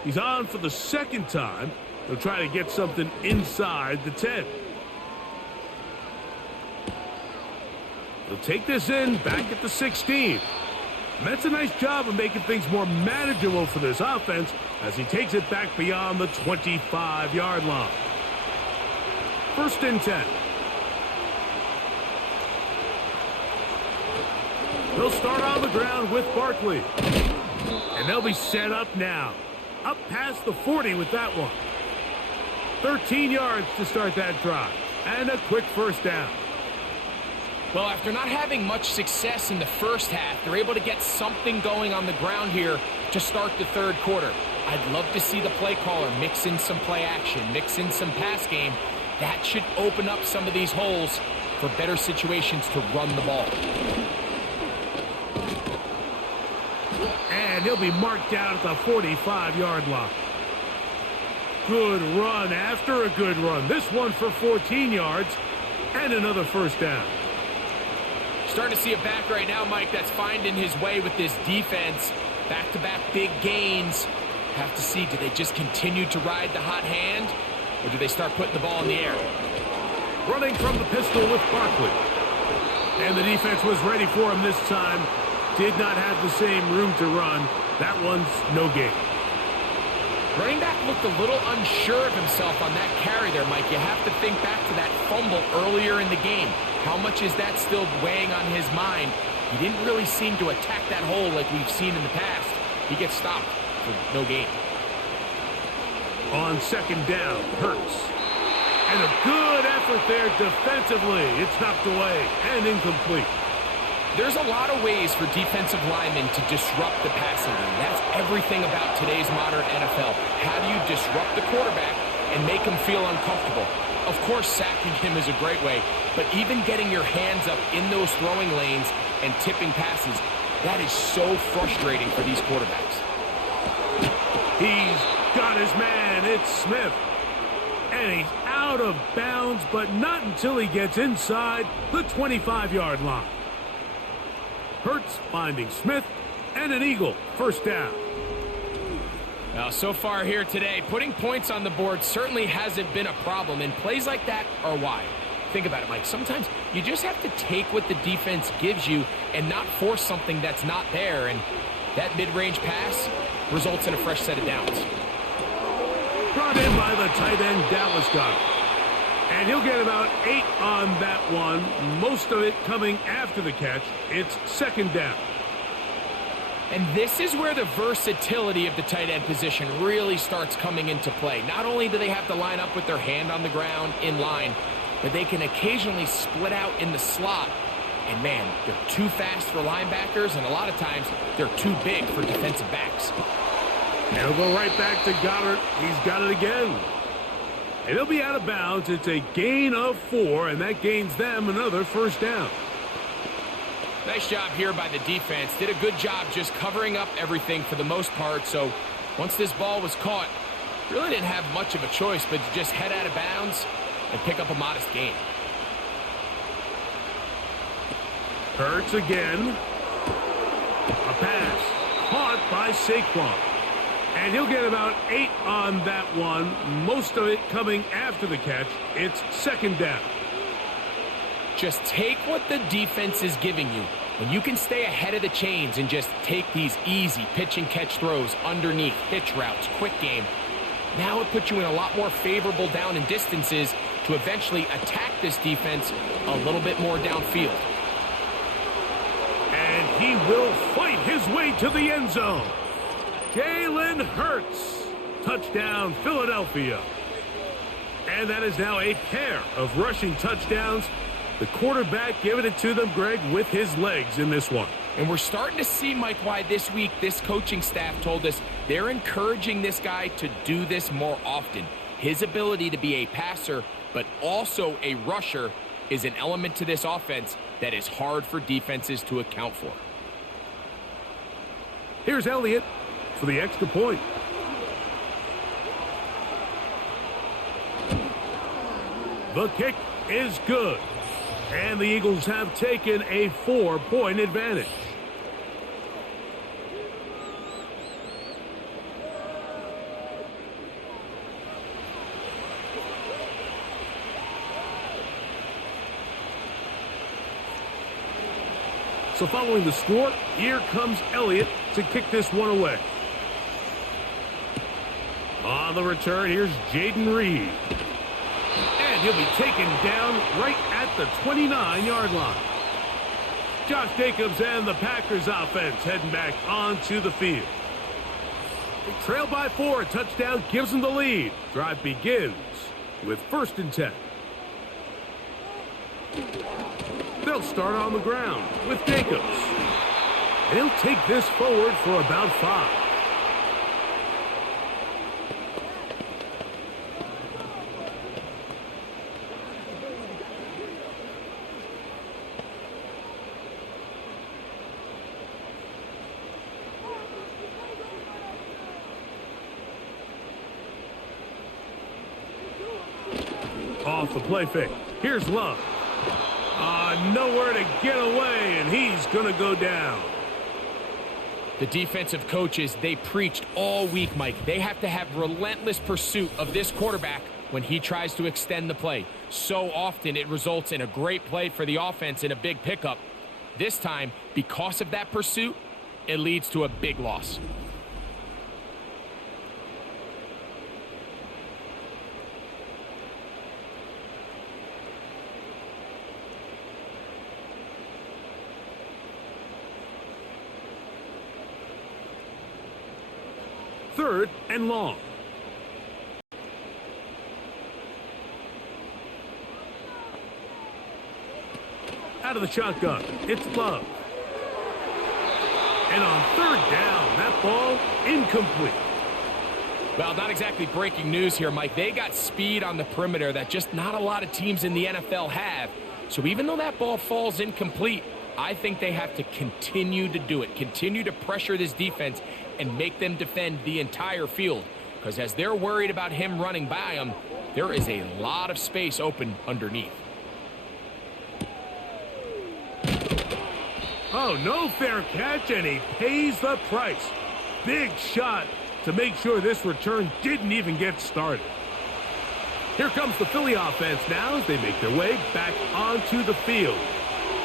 He's on for the second time. They'll try to get something inside the 10. They'll take this in back at the 16. And that's a nice job of making things more manageable for this offense as he takes it back beyond the 25-yard line. First and 10. They'll start on the ground with Barkley. And they'll be set up now. Up past the 40 with that one. 13 yards to start that drive. And a quick first down. Well, after not having much success in the first half, they're able to get something going on the ground here to start the third quarter. I'd love to see the play caller mix in some play action, mix in some pass game. That should open up some of these holes for better situations to run the ball. And he'll be marked down at the 45-yard line. Good run after a good run. This one for 14 yards and another first down. Starting to see a back right now, Mike, that's finding his way with this defense. Back-to-back big gains. Have to see, do they just continue to ride the hot hand, or do they start putting the ball in the air? running from the pistol with Barkley. And the defense was ready for him this time. Did not have the same room to run. That one's no gain. Running back looked a little unsure of himself on that carry there, Mike. You have to think back to that fumble earlier in the game. How much is that still weighing on his mind? He didn't really seem to attack that hole like we've seen in the past. He gets stopped for no gain. On second down, Hurts. And a good effort there defensively. It's knocked away and incomplete. There's a lot of ways for defensive linemen to disrupt the passing game. That's everything about today's modern NFL. How do you disrupt the quarterback and make him feel uncomfortable? Of course, sacking him is a great way, but even getting your hands up in those throwing lanes and tipping passes, that is so frustrating for these quarterbacks. He's got his man. It's Smith. And he's out of bounds, but not until he gets inside the 25-yard line. Hurts finding Smith, and an Eagle first down. Well, so far here today, putting points on the board certainly hasn't been a problem, and plays like that are why. Think about it, Mike. Sometimes you just have to take what the defense gives you and not force something that's not there, and that mid-range pass results in a fresh set of downs. Brought in by the tight end, Dallas Goedert. And he'll get about 8 on that one, most of it coming after the catch. It's second down. And this is where the versatility of the tight end position really starts coming into play. Not only do they have to line up with their hand on the ground in line, but they can occasionally split out in the slot. And man, they're too fast for linebackers, and a lot of times they're too big for defensive backs. And he'll go right back to Goedert. He's got it again. And he'll be out of bounds. It's a gain of 4, and that gains them another first down. Nice job here by the defense. Did a good job just covering up everything for the most part. So once this ball was caught, really didn't have much of a choice but to just head out of bounds and pick up a modest gain. Hurts again. A pass caught by Saquon. And he'll get about 8 on that one, most of it coming after the catch. It's second down. Just take what the defense is giving you. When you can stay ahead of the chains and just take these easy pitch and catch throws underneath, hitch routes, quick game, now it puts you in a lot more favorable down and distances to eventually attack this defense a little bit more downfield. And he will fight his way to the end zone. Jalen Hurts. Touchdown, Philadelphia. And that is now a pair of rushing touchdowns. The quarterback giving it to them, Greg, with his legs in this one. And we're starting to see, Mike, why this week this coaching staff told us they're encouraging this guy to do this more often. His ability to be a passer, but also a rusher, is an element to this offense that is hard for defenses to account for. Here's Elliott for the extra point. The kick is good. And the Eagles have taken a 4-point advantage. So following the score, here comes Elliott to kick this one away. On the return, here's Jaden Reed. And he'll be taken down right at the 29-yard line. Josh Jacobs and the Packers offense heading back onto the field. They trail by 4. A touchdown gives them the lead. Drive begins with 1st and 10. They'll start on the ground with Jacobs. And he'll take this forward for about 5. Off the play fake. Here's Love. Nowhere to get away, and he's going to go down. The defensive coaches, they preached all week, Mike. They have to have relentless pursuit of this quarterback when he tries to extend the play. So often it results in a great play for the offense and a big pickup. This time, because of that pursuit, it leads to a big loss. Third and long. Out of the shotgun, it's Love. And on third down, that ball incomplete. Well, not exactly breaking news here, Mike. They got speed on the perimeter that just not a lot of teams in the NFL have. So even though that ball falls incomplete, I think they have to continue to do it, continue to pressure this defense and make them defend the entire field. Because as they're worried about him running by them, there is a lot of space open underneath. Oh, no fair catch, and he pays the price. Big shot to make sure this return didn't even get started. Here comes the Philly offense now as they make their way back onto the field.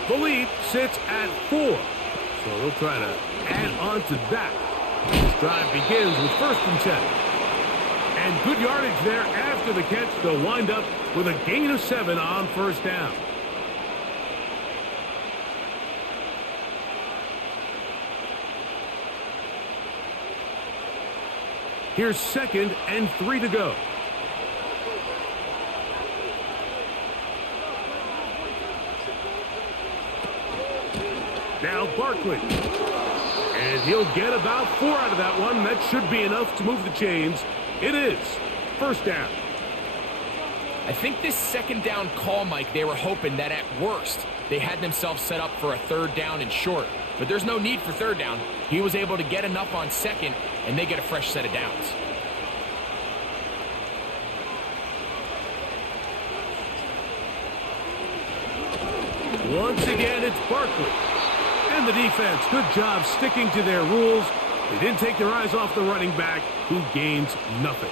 The lead sits at 4, so they'll try to add on to that. This drive begins with 1st and 10. And good yardage there after the catch. They'll wind up with a gain of 7 on 1st down. Here's 2nd and 3 to go. Now Barkley. And he'll get about 4 out of that one. That should be enough to move the chains. It is 1st down. I think this 2nd down call, Mike, they were hoping that at worst they had themselves set up for a 3rd down and short. But there's no need for 3rd down. He was able to get enough on 2nd, and they get a fresh set of downs. Once again, it's Barkley. And the defense, good job sticking to their rules. They didn't take their eyes off the running back, who gains nothing.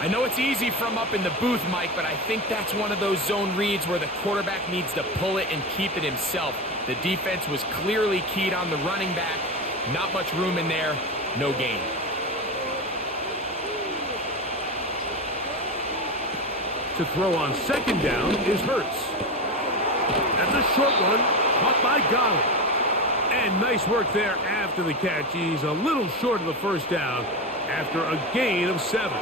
I know it's easy from up in the booth, Mike, but I think that's one of those zone reads where the quarterback needs to pull it and keep it himself. The defense was clearly keyed on the running back. Not much room in there. No gain. To throw on 2nd down is Hurts. That's a short one, caught by Godwin. And nice work there after the catch. He's a little short of the 1st down after a gain of 7.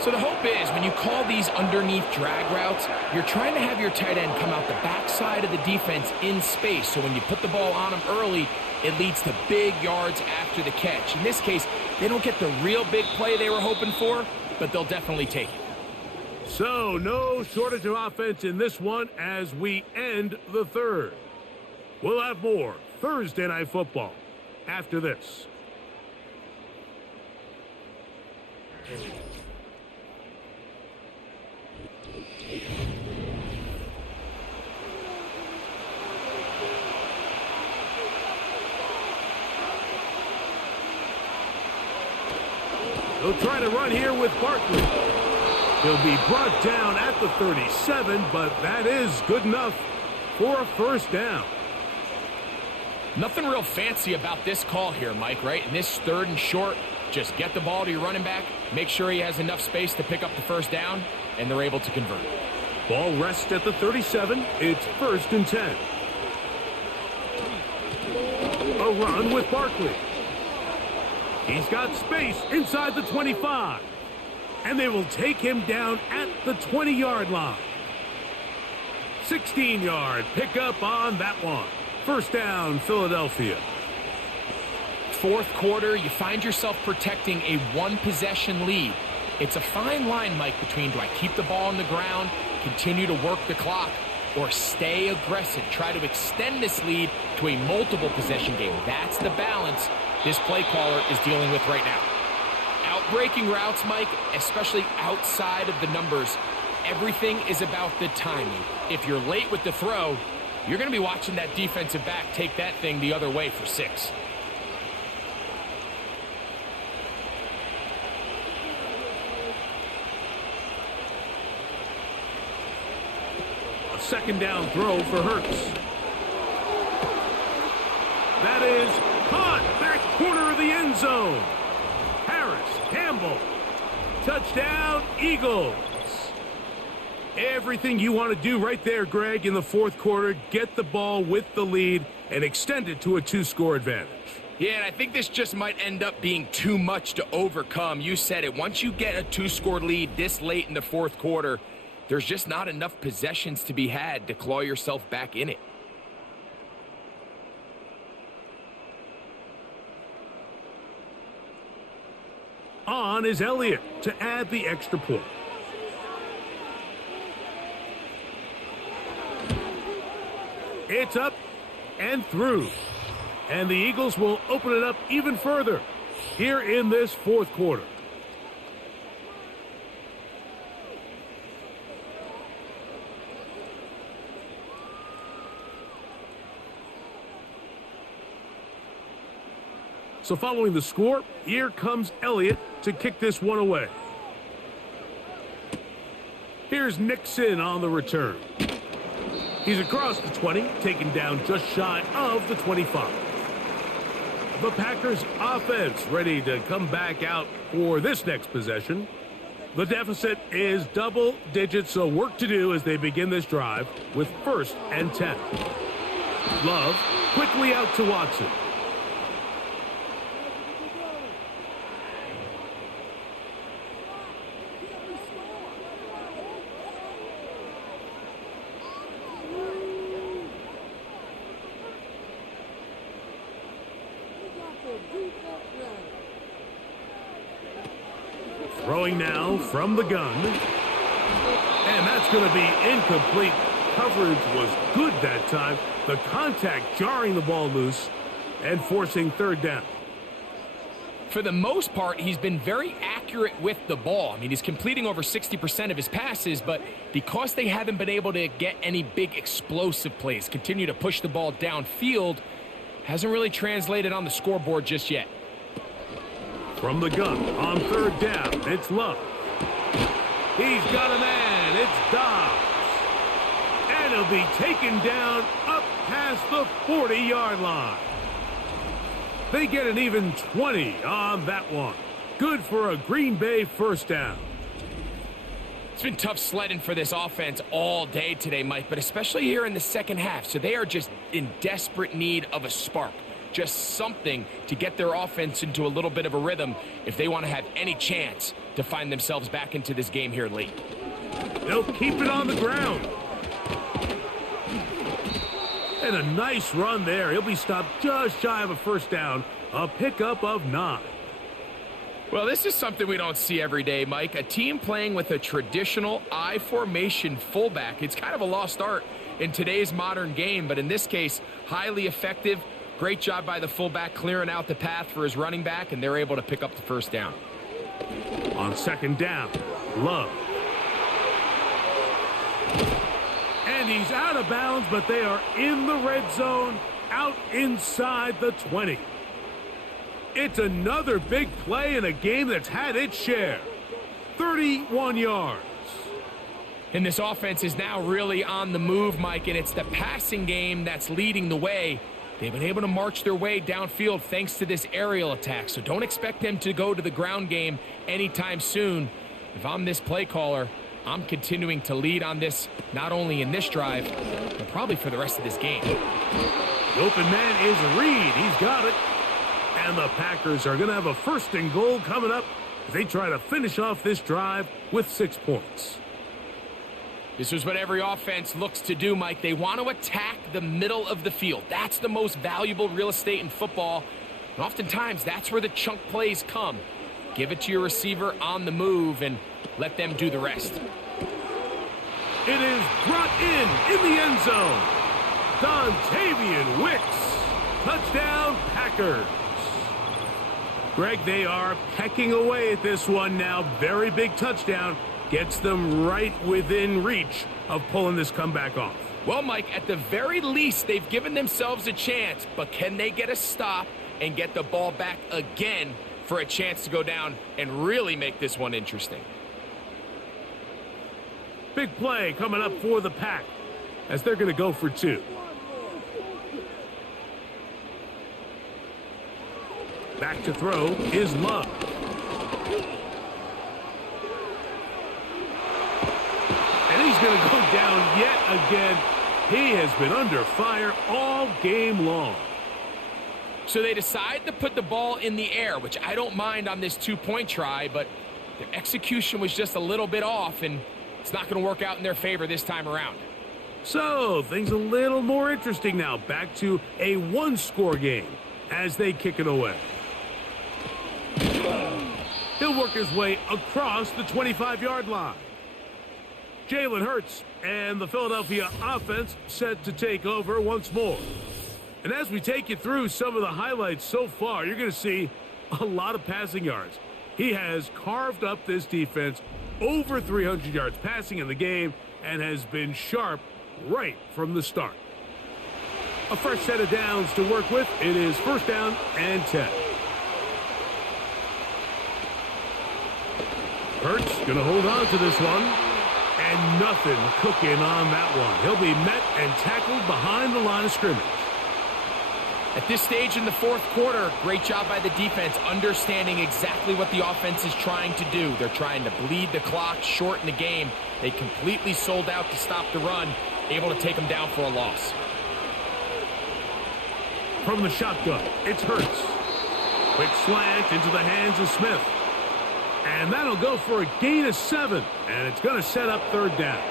So the hope is when you call these underneath drag routes, you're trying to have your tight end come out the backside of the defense in space. So when you put the ball on him early, it leads to big yards after the catch. In this case, they don't get the real big play they were hoping for, but they'll definitely take it. So no shortage of offense in this one as we end the 3rd. We'll have more Thursday Night Football after this. They'll try to run here with Barkley. He'll be brought down at the 37, but that is good enough for a 1st down. Nothing real fancy about this call here, Mike, right? In this 3rd and short, just get the ball to your running back, make sure he has enough space to pick up the 1st down, and they're able to convert. Ball rests at the 37. It's 1st and 10. A run with Barkley. He's got space inside the 25. And they will take him down at the 20-yard line. 16-yard pickup on that one. 1st down, Philadelphia. 4th quarter, you find yourself protecting a 1-possession lead. It's a fine line, Mike, between do I keep the ball on the ground, continue to work the clock, or stay aggressive, try to extend this lead to a multiple possession game. That's the balance this play caller is dealing with right now. Outbreaking routes, Mike, especially outside of the numbers, everything is about the timing. If you're late with the throw, you're going to be watching that defensive back take that thing the other way for 6. second down throw for Hurts. That is caught back corner of the end zone. Harris, Campbell, touchdown, Eagles. Everything you want to do right there, Greg, in the fourth quarter, get the ball with the lead and extend it to a 2-score advantage. Yeah, and I think this just might end up being too much to overcome. You said it. Once you get a 2-score lead this late in the fourth quarter, there's just not enough possessions to be had to claw yourself back in it. On is Elliott to add the extra point. It's up and through. And the Eagles will open it up even further here in this fourth quarter. So following the score, here comes Elliott to kick this one away. Here's Nixon on the return. He's across the 20, taken down just shy of the 25. The Packers offense ready to come back out for this next possession. The deficit is double digits, so work to do as they begin this drive with 1st and 10. Love quickly out to Watson. Throwing now from the gun. And that's going to be incomplete. Coverage was good that time. The contact jarring the ball loose and forcing 3rd down. For the most part, he's been very accurate with the ball. I mean, he's completing over 60% of his passes, but because they haven't been able to get any big explosive plays, continue to push the ball downfield, hasn't really translated on the scoreboard just yet. From the gun on 3rd down, it's Love. He's got a man. It's Dobbs. And he'll be taken down up past the 40-yard line. They get an even 20 on that one. Good for a Green Bay 1st down. It's been tough sledding for this offense all day today, Mike, but especially here in the second half. So they are just in desperate need of a spark. Just something to get their offense into a little bit of a rhythm if they want to have any chance to find themselves back into this game here late. They'll keep it on the ground. And a nice run there. He'll be stopped just shy of a 1st down. A pickup of 9. Well, this is something we don't see every day, Mike. A team playing with a traditional I formation fullback. It's kind of a lost art in today's modern game, but in this case, highly effective. Great job by the fullback clearing out the path for his running back, and they're able to pick up the 1st down. On 2nd down, Love. And he's out of bounds, but they are in the red zone, out inside the 20. It's another big play in a game that's had its share. 31 yards. And this offense is now really on the move, Mike, and it's the passing game that's leading the way. They've been able to march their way downfield thanks to this aerial attack, so don't expect them to go to the ground game anytime soon. If I'm this play caller, I'm continuing to lead on this, not only in this drive, but probably for the rest of this game. The open man is Reed. He's got it. And the Packers are going to have a 1st and goal coming up as they try to finish off this drive with 6 points. This is what every offense looks to do, Mike. They want to attack the middle of the field. That's the most valuable real estate in football. And oftentimes, that's where the chunk plays come. Give it to your receiver on the move and let them do the rest. It is brought in the end zone. Dontavian Wicks. Touchdown, Packers. Greg, they are pecking away at this one now. Very big touchdown. Gets them right within reach of pulling this comeback off. Well, Mike, at the very least, they've given themselves a chance, but can they get a stop and get the ball back again for a chance to go down and really make this one interesting? Big play coming up for the Pack. as they're going to go for 2. Back to throw is Love. And he's going to go down yet again. He has been under fire all game long. So they decide to put the ball in the air, which I don't mind on this 2-point try, but their execution was just a little bit off, and it's not going to work out in their favor this time around. So things a little more interesting now. Back to a 1-score game as they kick it away. He'll work his way across the 25-yard line. Jalen Hurts and the Philadelphia offense set to take over once more. And as we take you through some of the highlights so far, you're going to see a lot of passing yards. He has carved up this defense, over 300 yards passing in the game, and has been sharp right from the start. A fresh set of downs to work with. It is 1st down and 10. Hurts going to hold on to this one. And nothing cooking on that one. He'll be met and tackled behind the line of scrimmage. At this stage in the 4th quarter, great job by the defense, understanding exactly what the offense is trying to do. They're trying to bleed the clock, shorten the game. They completely sold out to stop the run, able to take them down for a loss. From the shotgun, it's Hurts. Quick slant into the hands of Smith. And that'll go for a gain of 7. And it's going to set up 3rd down.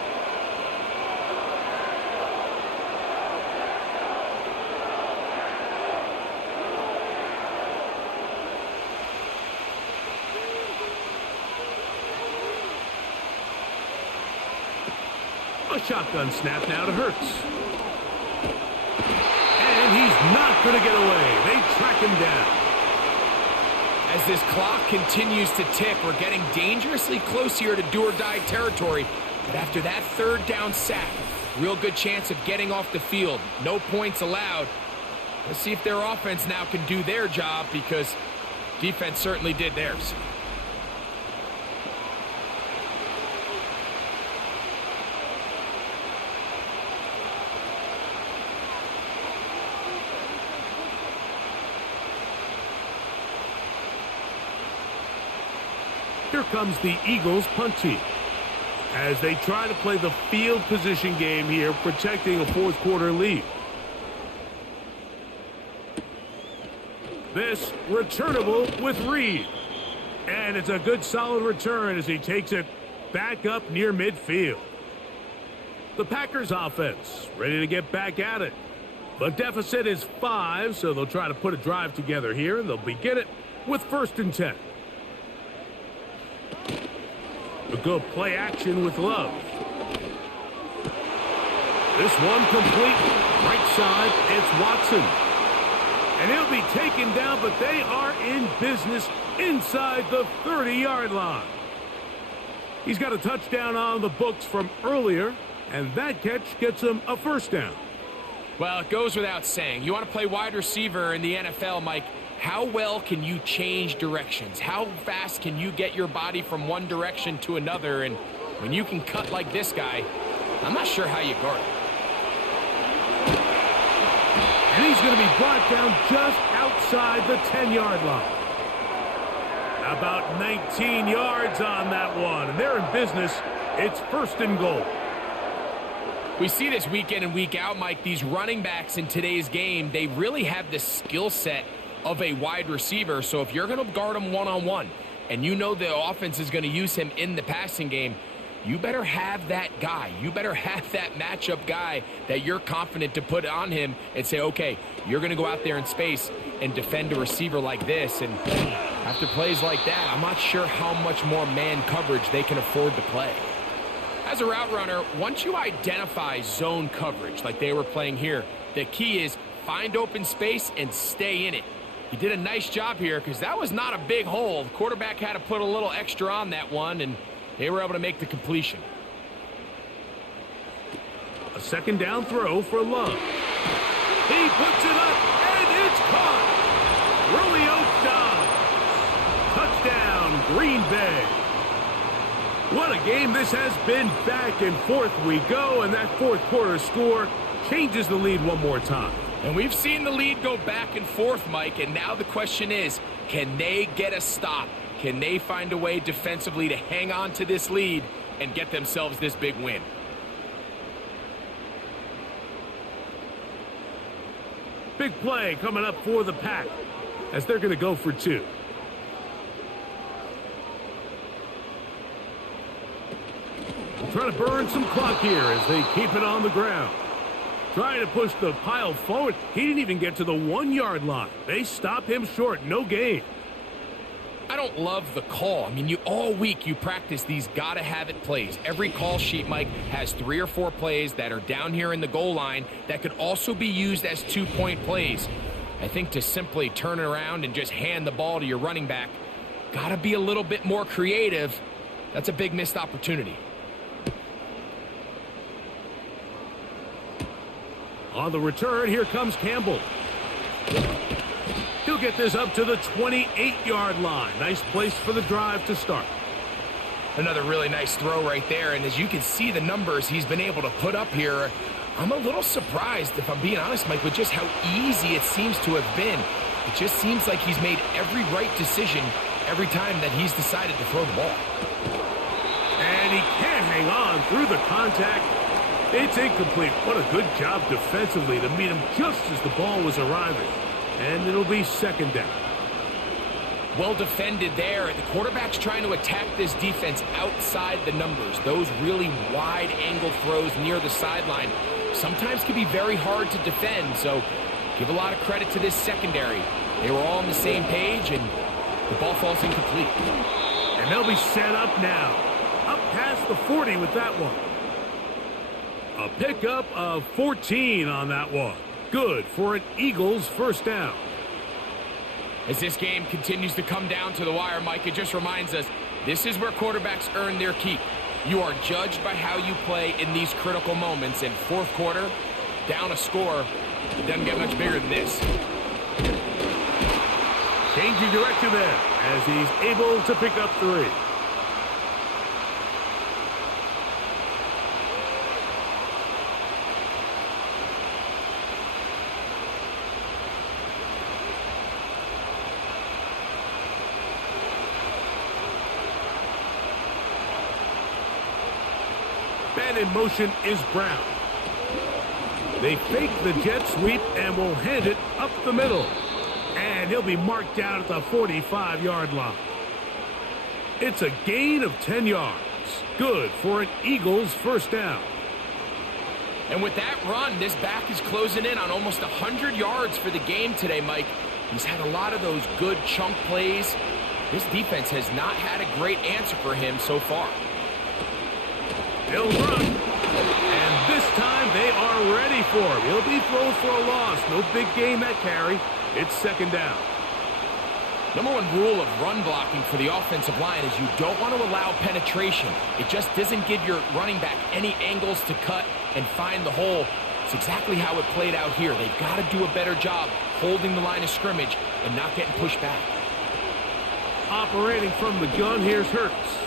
A shotgun snap now to Hurts. And he's not going to get away. They track him down. As this clock continues to tick, we're getting dangerously close here to do-or-die territory. But after that 3rd down sack, real good chance of getting off the field. No points allowed. Let's see if their offense now can do their job, because defense certainly did theirs. Here comes the Eagles punt team as they try to play the field position game here, protecting a 4th quarter lead. This returnable with Reed. And it's a good solid return as he takes it back up near midfield. The Packers offense ready to get back at it. The deficit is 5, so they'll try to put a drive together here, and they'll begin it with 1st and 10. A good play action with Love. This one complete. Right side, it's Watson. And he'll be taken down, but they are in business inside the 30-yard line. He's got a touchdown on the books from earlier, and that catch gets him a 1st down. Well, it goes without saying. You want to play wide receiver in the NFL, Mike. How well can you change directions? How fast can you get your body from one direction to another? And when you can cut like this guy, I'm not sure how you guard it. And he's going to be brought down just outside the 10-yard line. About 19 yards on that one. And they're in business. It's 1st and goal. We see this week in and week out, Mike. These running backs in today's game, they really have the skill set of a wide receiver. So if you're going to guard him one-on-one and you know the offense is going to use him in the passing game, you better have that guy. You better have that matchup guy that you're confident to put on him and say, okay, you're going to go out there in space and defend a receiver like this. And after plays like that, I'm not sure how much more man coverage they can afford to play. As a route runner, once you identify zone coverage like they were playing here, the key is find open space and stay in it. He did a nice job here because that was not a big hole. The quarterback had to put a little extra on that one, and they were able to make the completion. A 2nd down throw for Love. He puts it up, and it's caught. Julio Dobbs. Touchdown, Green Bay. What a game this has been. Back and forth we go, and that fourth quarter score changes the lead one more time. And we've seen the lead go back and forth, Mike, and now the question is, can they get a stop? Can they find a way defensively to hang on to this lead and get themselves this big win? Big play coming up for the Pack as they're going to go for two. Trying to burn some clock here as they keep it on the ground. Trying to push the pile forward. He didn't even get to the 1-yard line. They stop him short. No gain. I don't love the call. I mean, all week you practice these gotta-have-it plays. Every call sheet, Mike, has 3 or 4 plays that are down here in the goal line that could also be used as 2-point plays. I think to simply turn it around and just hand the ball to your running back, gotta be a little bit more creative. That's a big missed opportunity. On the return, here comes Campbell. He'll get this up to the 28-yard line. Nice place for the drive to start. Another really nice throw right there, and as you can see the numbers he's been able to put up here, I'm a little surprised, if I'm being honest, Mike, with just how easy it seems to have been. It just seems like he's made every right decision every time that he's decided to throw the ball. And he can't hang on through the contact. It's incomplete. What a good job defensively to meet him just as the ball was arriving. And it'll be second down. Well defended there. The quarterback's trying to attack this defense outside the numbers. Those really wide angle throws near the sideline sometimes can be very hard to defend. So give a lot of credit to this secondary. They were all on the same page, and the ball falls incomplete. And they'll be set up now. Up past the 40 with that one. A pickup of 14 on that one. Good for an Eagles first down. As this game continues to come down to the wire, Mike, it just reminds us this is where quarterbacks earn their keep. You are judged by how you play in these critical moments. In fourth quarter, down a score, it doesn't get much bigger than this. Changing direction there as he's able to pick up 3. Man in motion is Brown. They fake the jet sweep and will hand it up the middle. And he'll be marked down at the 45-yard line. It's a gain of 10 yards. Good for an Eagles first down. And with that run, this back is closing in on almost 100 yards for the game today, Mike. He's had a lot of those good chunk plays. This defense has not had a great answer for him so far. He'll run, and this time they are ready for him. He'll be thrown for a loss. No big gain that carry. It's second down. Number one rule of run blocking for the offensive line is you don't want to allow penetration. It just doesn't give your running back any angles to cut and find the hole. It's exactly how it played out here. They've got to do a better job holding the line of scrimmage and not getting pushed back. Operating from the gun, here's Hurts.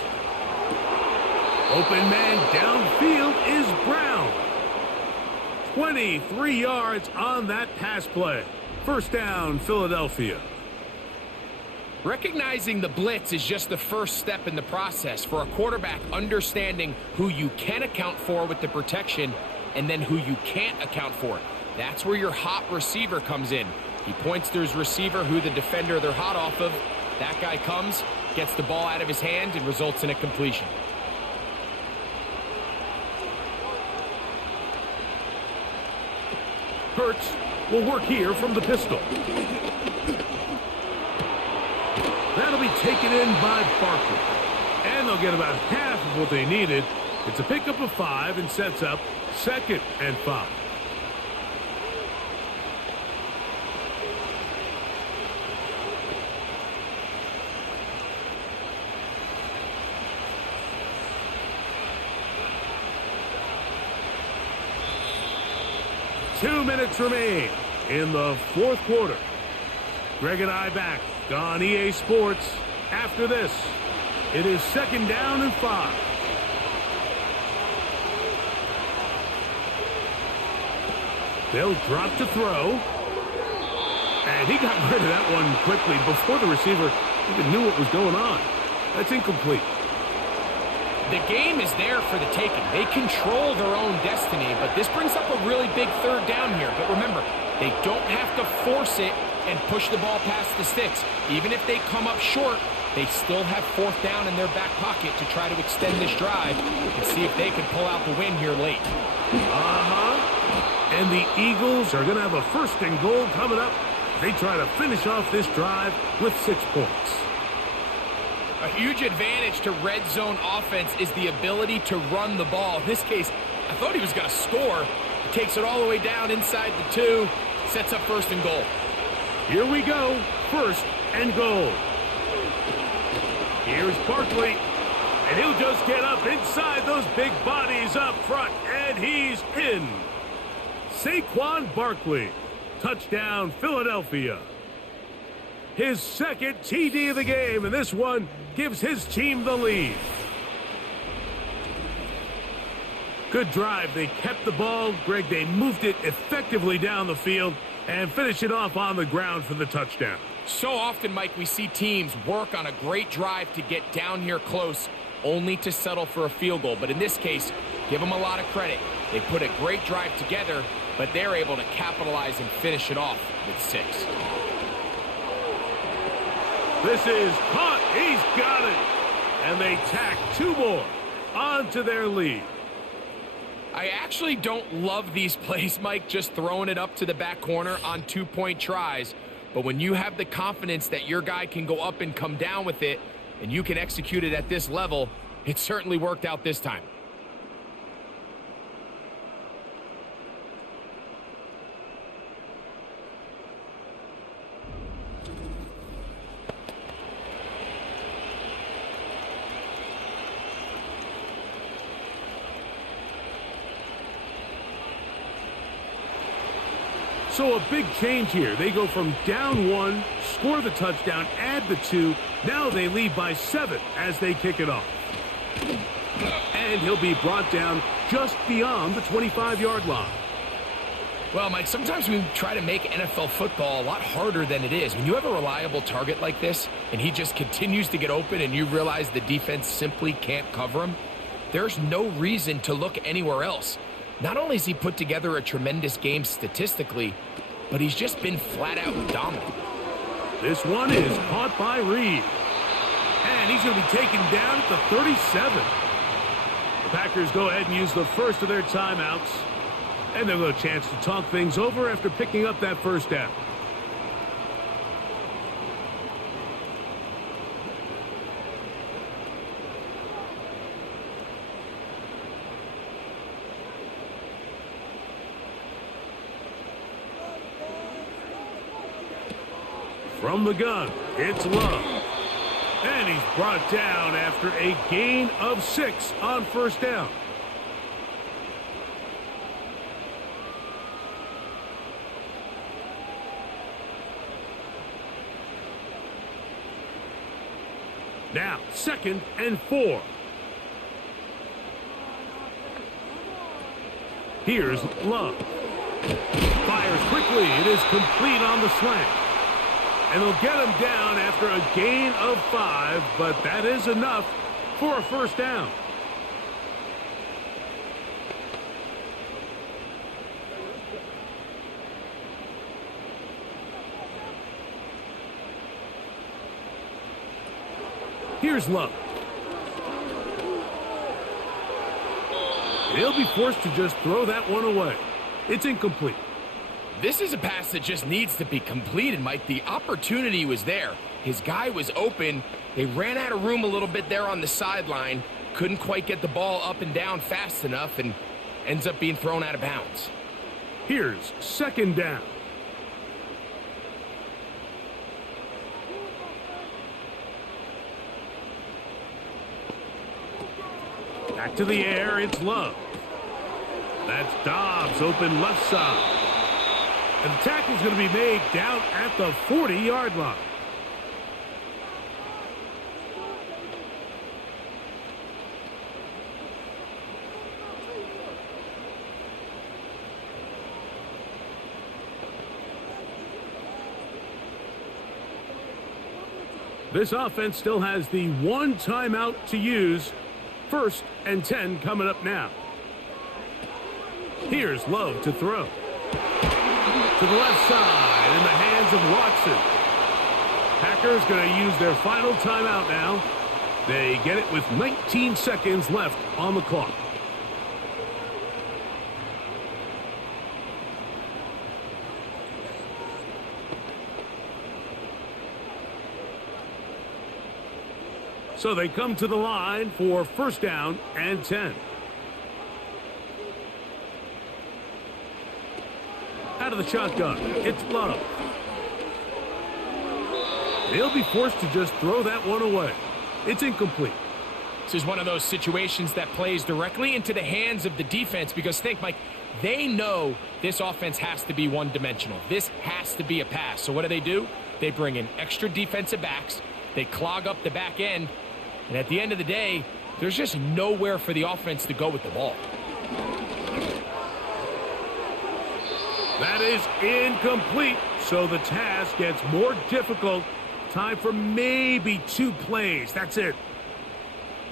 Open man downfield is Brown. 23 yards on that pass play. First down, Philadelphia. Recognizing the blitz is just the first step in the process for a quarterback, understanding who you can account for with the protection and then who you can't account for. That's where your hot receiver comes in. He points to his receiver, who the defender they're hot off of. That guy comes, gets the ball out of his hand, and results in a completion. Hurts will work here from the pistol. That'll be taken in by Barkley. And they'll get about half of what they needed. It's a pickup of 5 and sets up 2nd and 5. Two minutes remain in the fourth quarter. Greg and I back on EA Sports. After this, it is second down and 5. They'll drop to throw. And he got rid of that one quickly before the receiver even knew what was going on. That's incomplete. The game is there for the taking. They control their own destiny, but this brings up a really big third down here. But remember, they don't have to force it and push the ball past the sticks. Even if they come up short, they still have fourth down in their back pocket to try to extend this drive and see if they can pull out the win here late. And the Eagles are going to have a first and goal coming up. They try to finish off this drive with 6 points. A huge advantage to red zone offense is the ability to run the ball. In this case, I thought he was going to score. He takes it all the way down inside the 2, sets up first and goal. Here we go, first and goal. Here's Barkley, and he'll just get up inside those big bodies up front, and he's in. Saquon Barkley, touchdown Philadelphia. His second TD of the game, and this one gives his team the lead. Good drive. They kept the ball. Greg, they moved it effectively down the field and finished it off on the ground for the touchdown. So often, Mike, we see teams work on a great drive to get down here close, only to settle for a field goal. But in this case, give them a lot of credit. They put a great drive together, but they're able to capitalize and finish it off with 6. This is caught. He's got it. And they tack 2 more onto their lead. I actually don't love these plays, Mike, just throwing it up to the back corner on 2-point tries. But when you have the confidence that your guy can go up and come down with it, and you can execute it at this level, it certainly worked out this time. So a big change here. They go from down 1, score the touchdown, add the 2. Now they lead by 7 as they kick it off. And he'll be brought down just beyond the 25-yard line. Well, Mike, sometimes we try to make NFL football a lot harder than it is. When you have a reliable target like this, and he just continues to get open and you realize the defense simply can't cover him, there's no reason to look anywhere else. Not only has he put together a tremendous game statistically, but he's just been flat-out dominant. This one is caught by Reed. And he's going to be taken down at the 37. The Packers go ahead and use the first of their timeouts. And they'll have a chance to talk things over after picking up that first down. From the gun, it's Love. And he's brought down after a gain of 6 on first down. Now, 2nd and 4. Here's Love. Fires quickly. It is complete on the slant. And they'll get him down after a gain of 5, but that is enough for a first down. Here's Love. He'll be forced to just throw that one away. It's incomplete. This is a pass that just needs to be completed, Mike. The opportunity was there. His guy was open. They ran out of room a little bit there on the sideline. Couldn't quite get the ball up and down fast enough and ends up being thrown out of bounds. Here's 2nd down. Back to the air, it's Love. That's Dobbs, open left side. And the tackle's going to be made down at the 40-yard line. This offense still has the one timeout to use. 1st and 10 coming up now. Here's Love to throw. To the left side in the hands of Watson. Packers going to use their final timeout now. They get it with 19 seconds left on the clock. So they come to the line for 1st down and 10. Out of the shotgun, it's Love. They'll be forced to just throw that one away. It's incomplete. This is one of those situations that plays directly into the hands of the defense because think, Mike, they know this offense has to be one-dimensional. This has to be a pass. So what do? They bring in extra defensive backs. They clog up the back end. And at the end of the day, there's just nowhere for the offense to go with the ball. That is incomplete, so the task gets more difficult. Time for maybe 2 plays. That's it.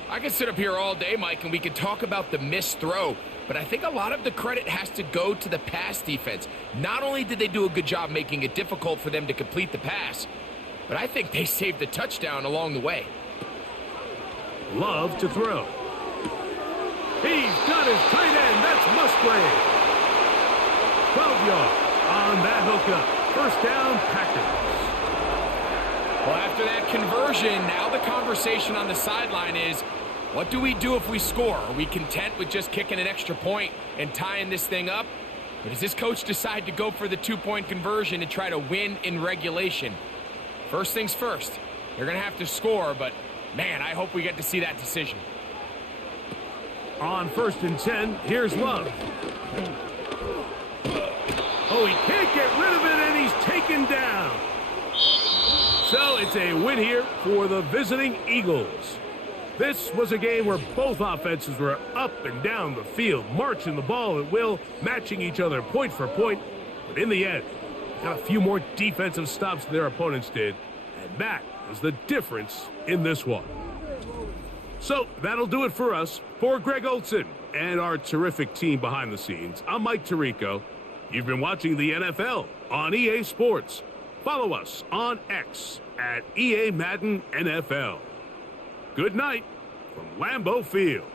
I could sit up here all day, Mike, and we could talk about the missed throw, but I think a lot of the credit has to go to the pass defense. Not only did they do a good job making it difficult for them to complete the pass, but I think they saved the touchdown along the way. Love to throw. He's got his tight end. That's Musgrave. 12 yards on that hookup. 1st down, Packers. Well, after that conversion, now the conversation on the sideline is, what do we do if we score? Are we content with just kicking an extra point and tying this thing up? Or does this coach decide to go for the 2-point conversion and try to win in regulation? First things first, they're going to have to score, but man, I hope we get to see that decision. On 1st and 10, here's Love. Oh, he can't get rid of it, and he's taken down. So it's a win here for the visiting Eagles. This was a game where both offenses were up and down the field, marching the ball at will, matching each other point for point. But in the end, got a few more defensive stops than their opponents did, and that was the difference in this one. So that'll do it for us. For Greg Olson and our terrific team behind the scenes, I'm Mike Tirico. You've been watching the NFL on EA Sports. Follow us on X at EA Madden NFL. Good night from Lambeau Field.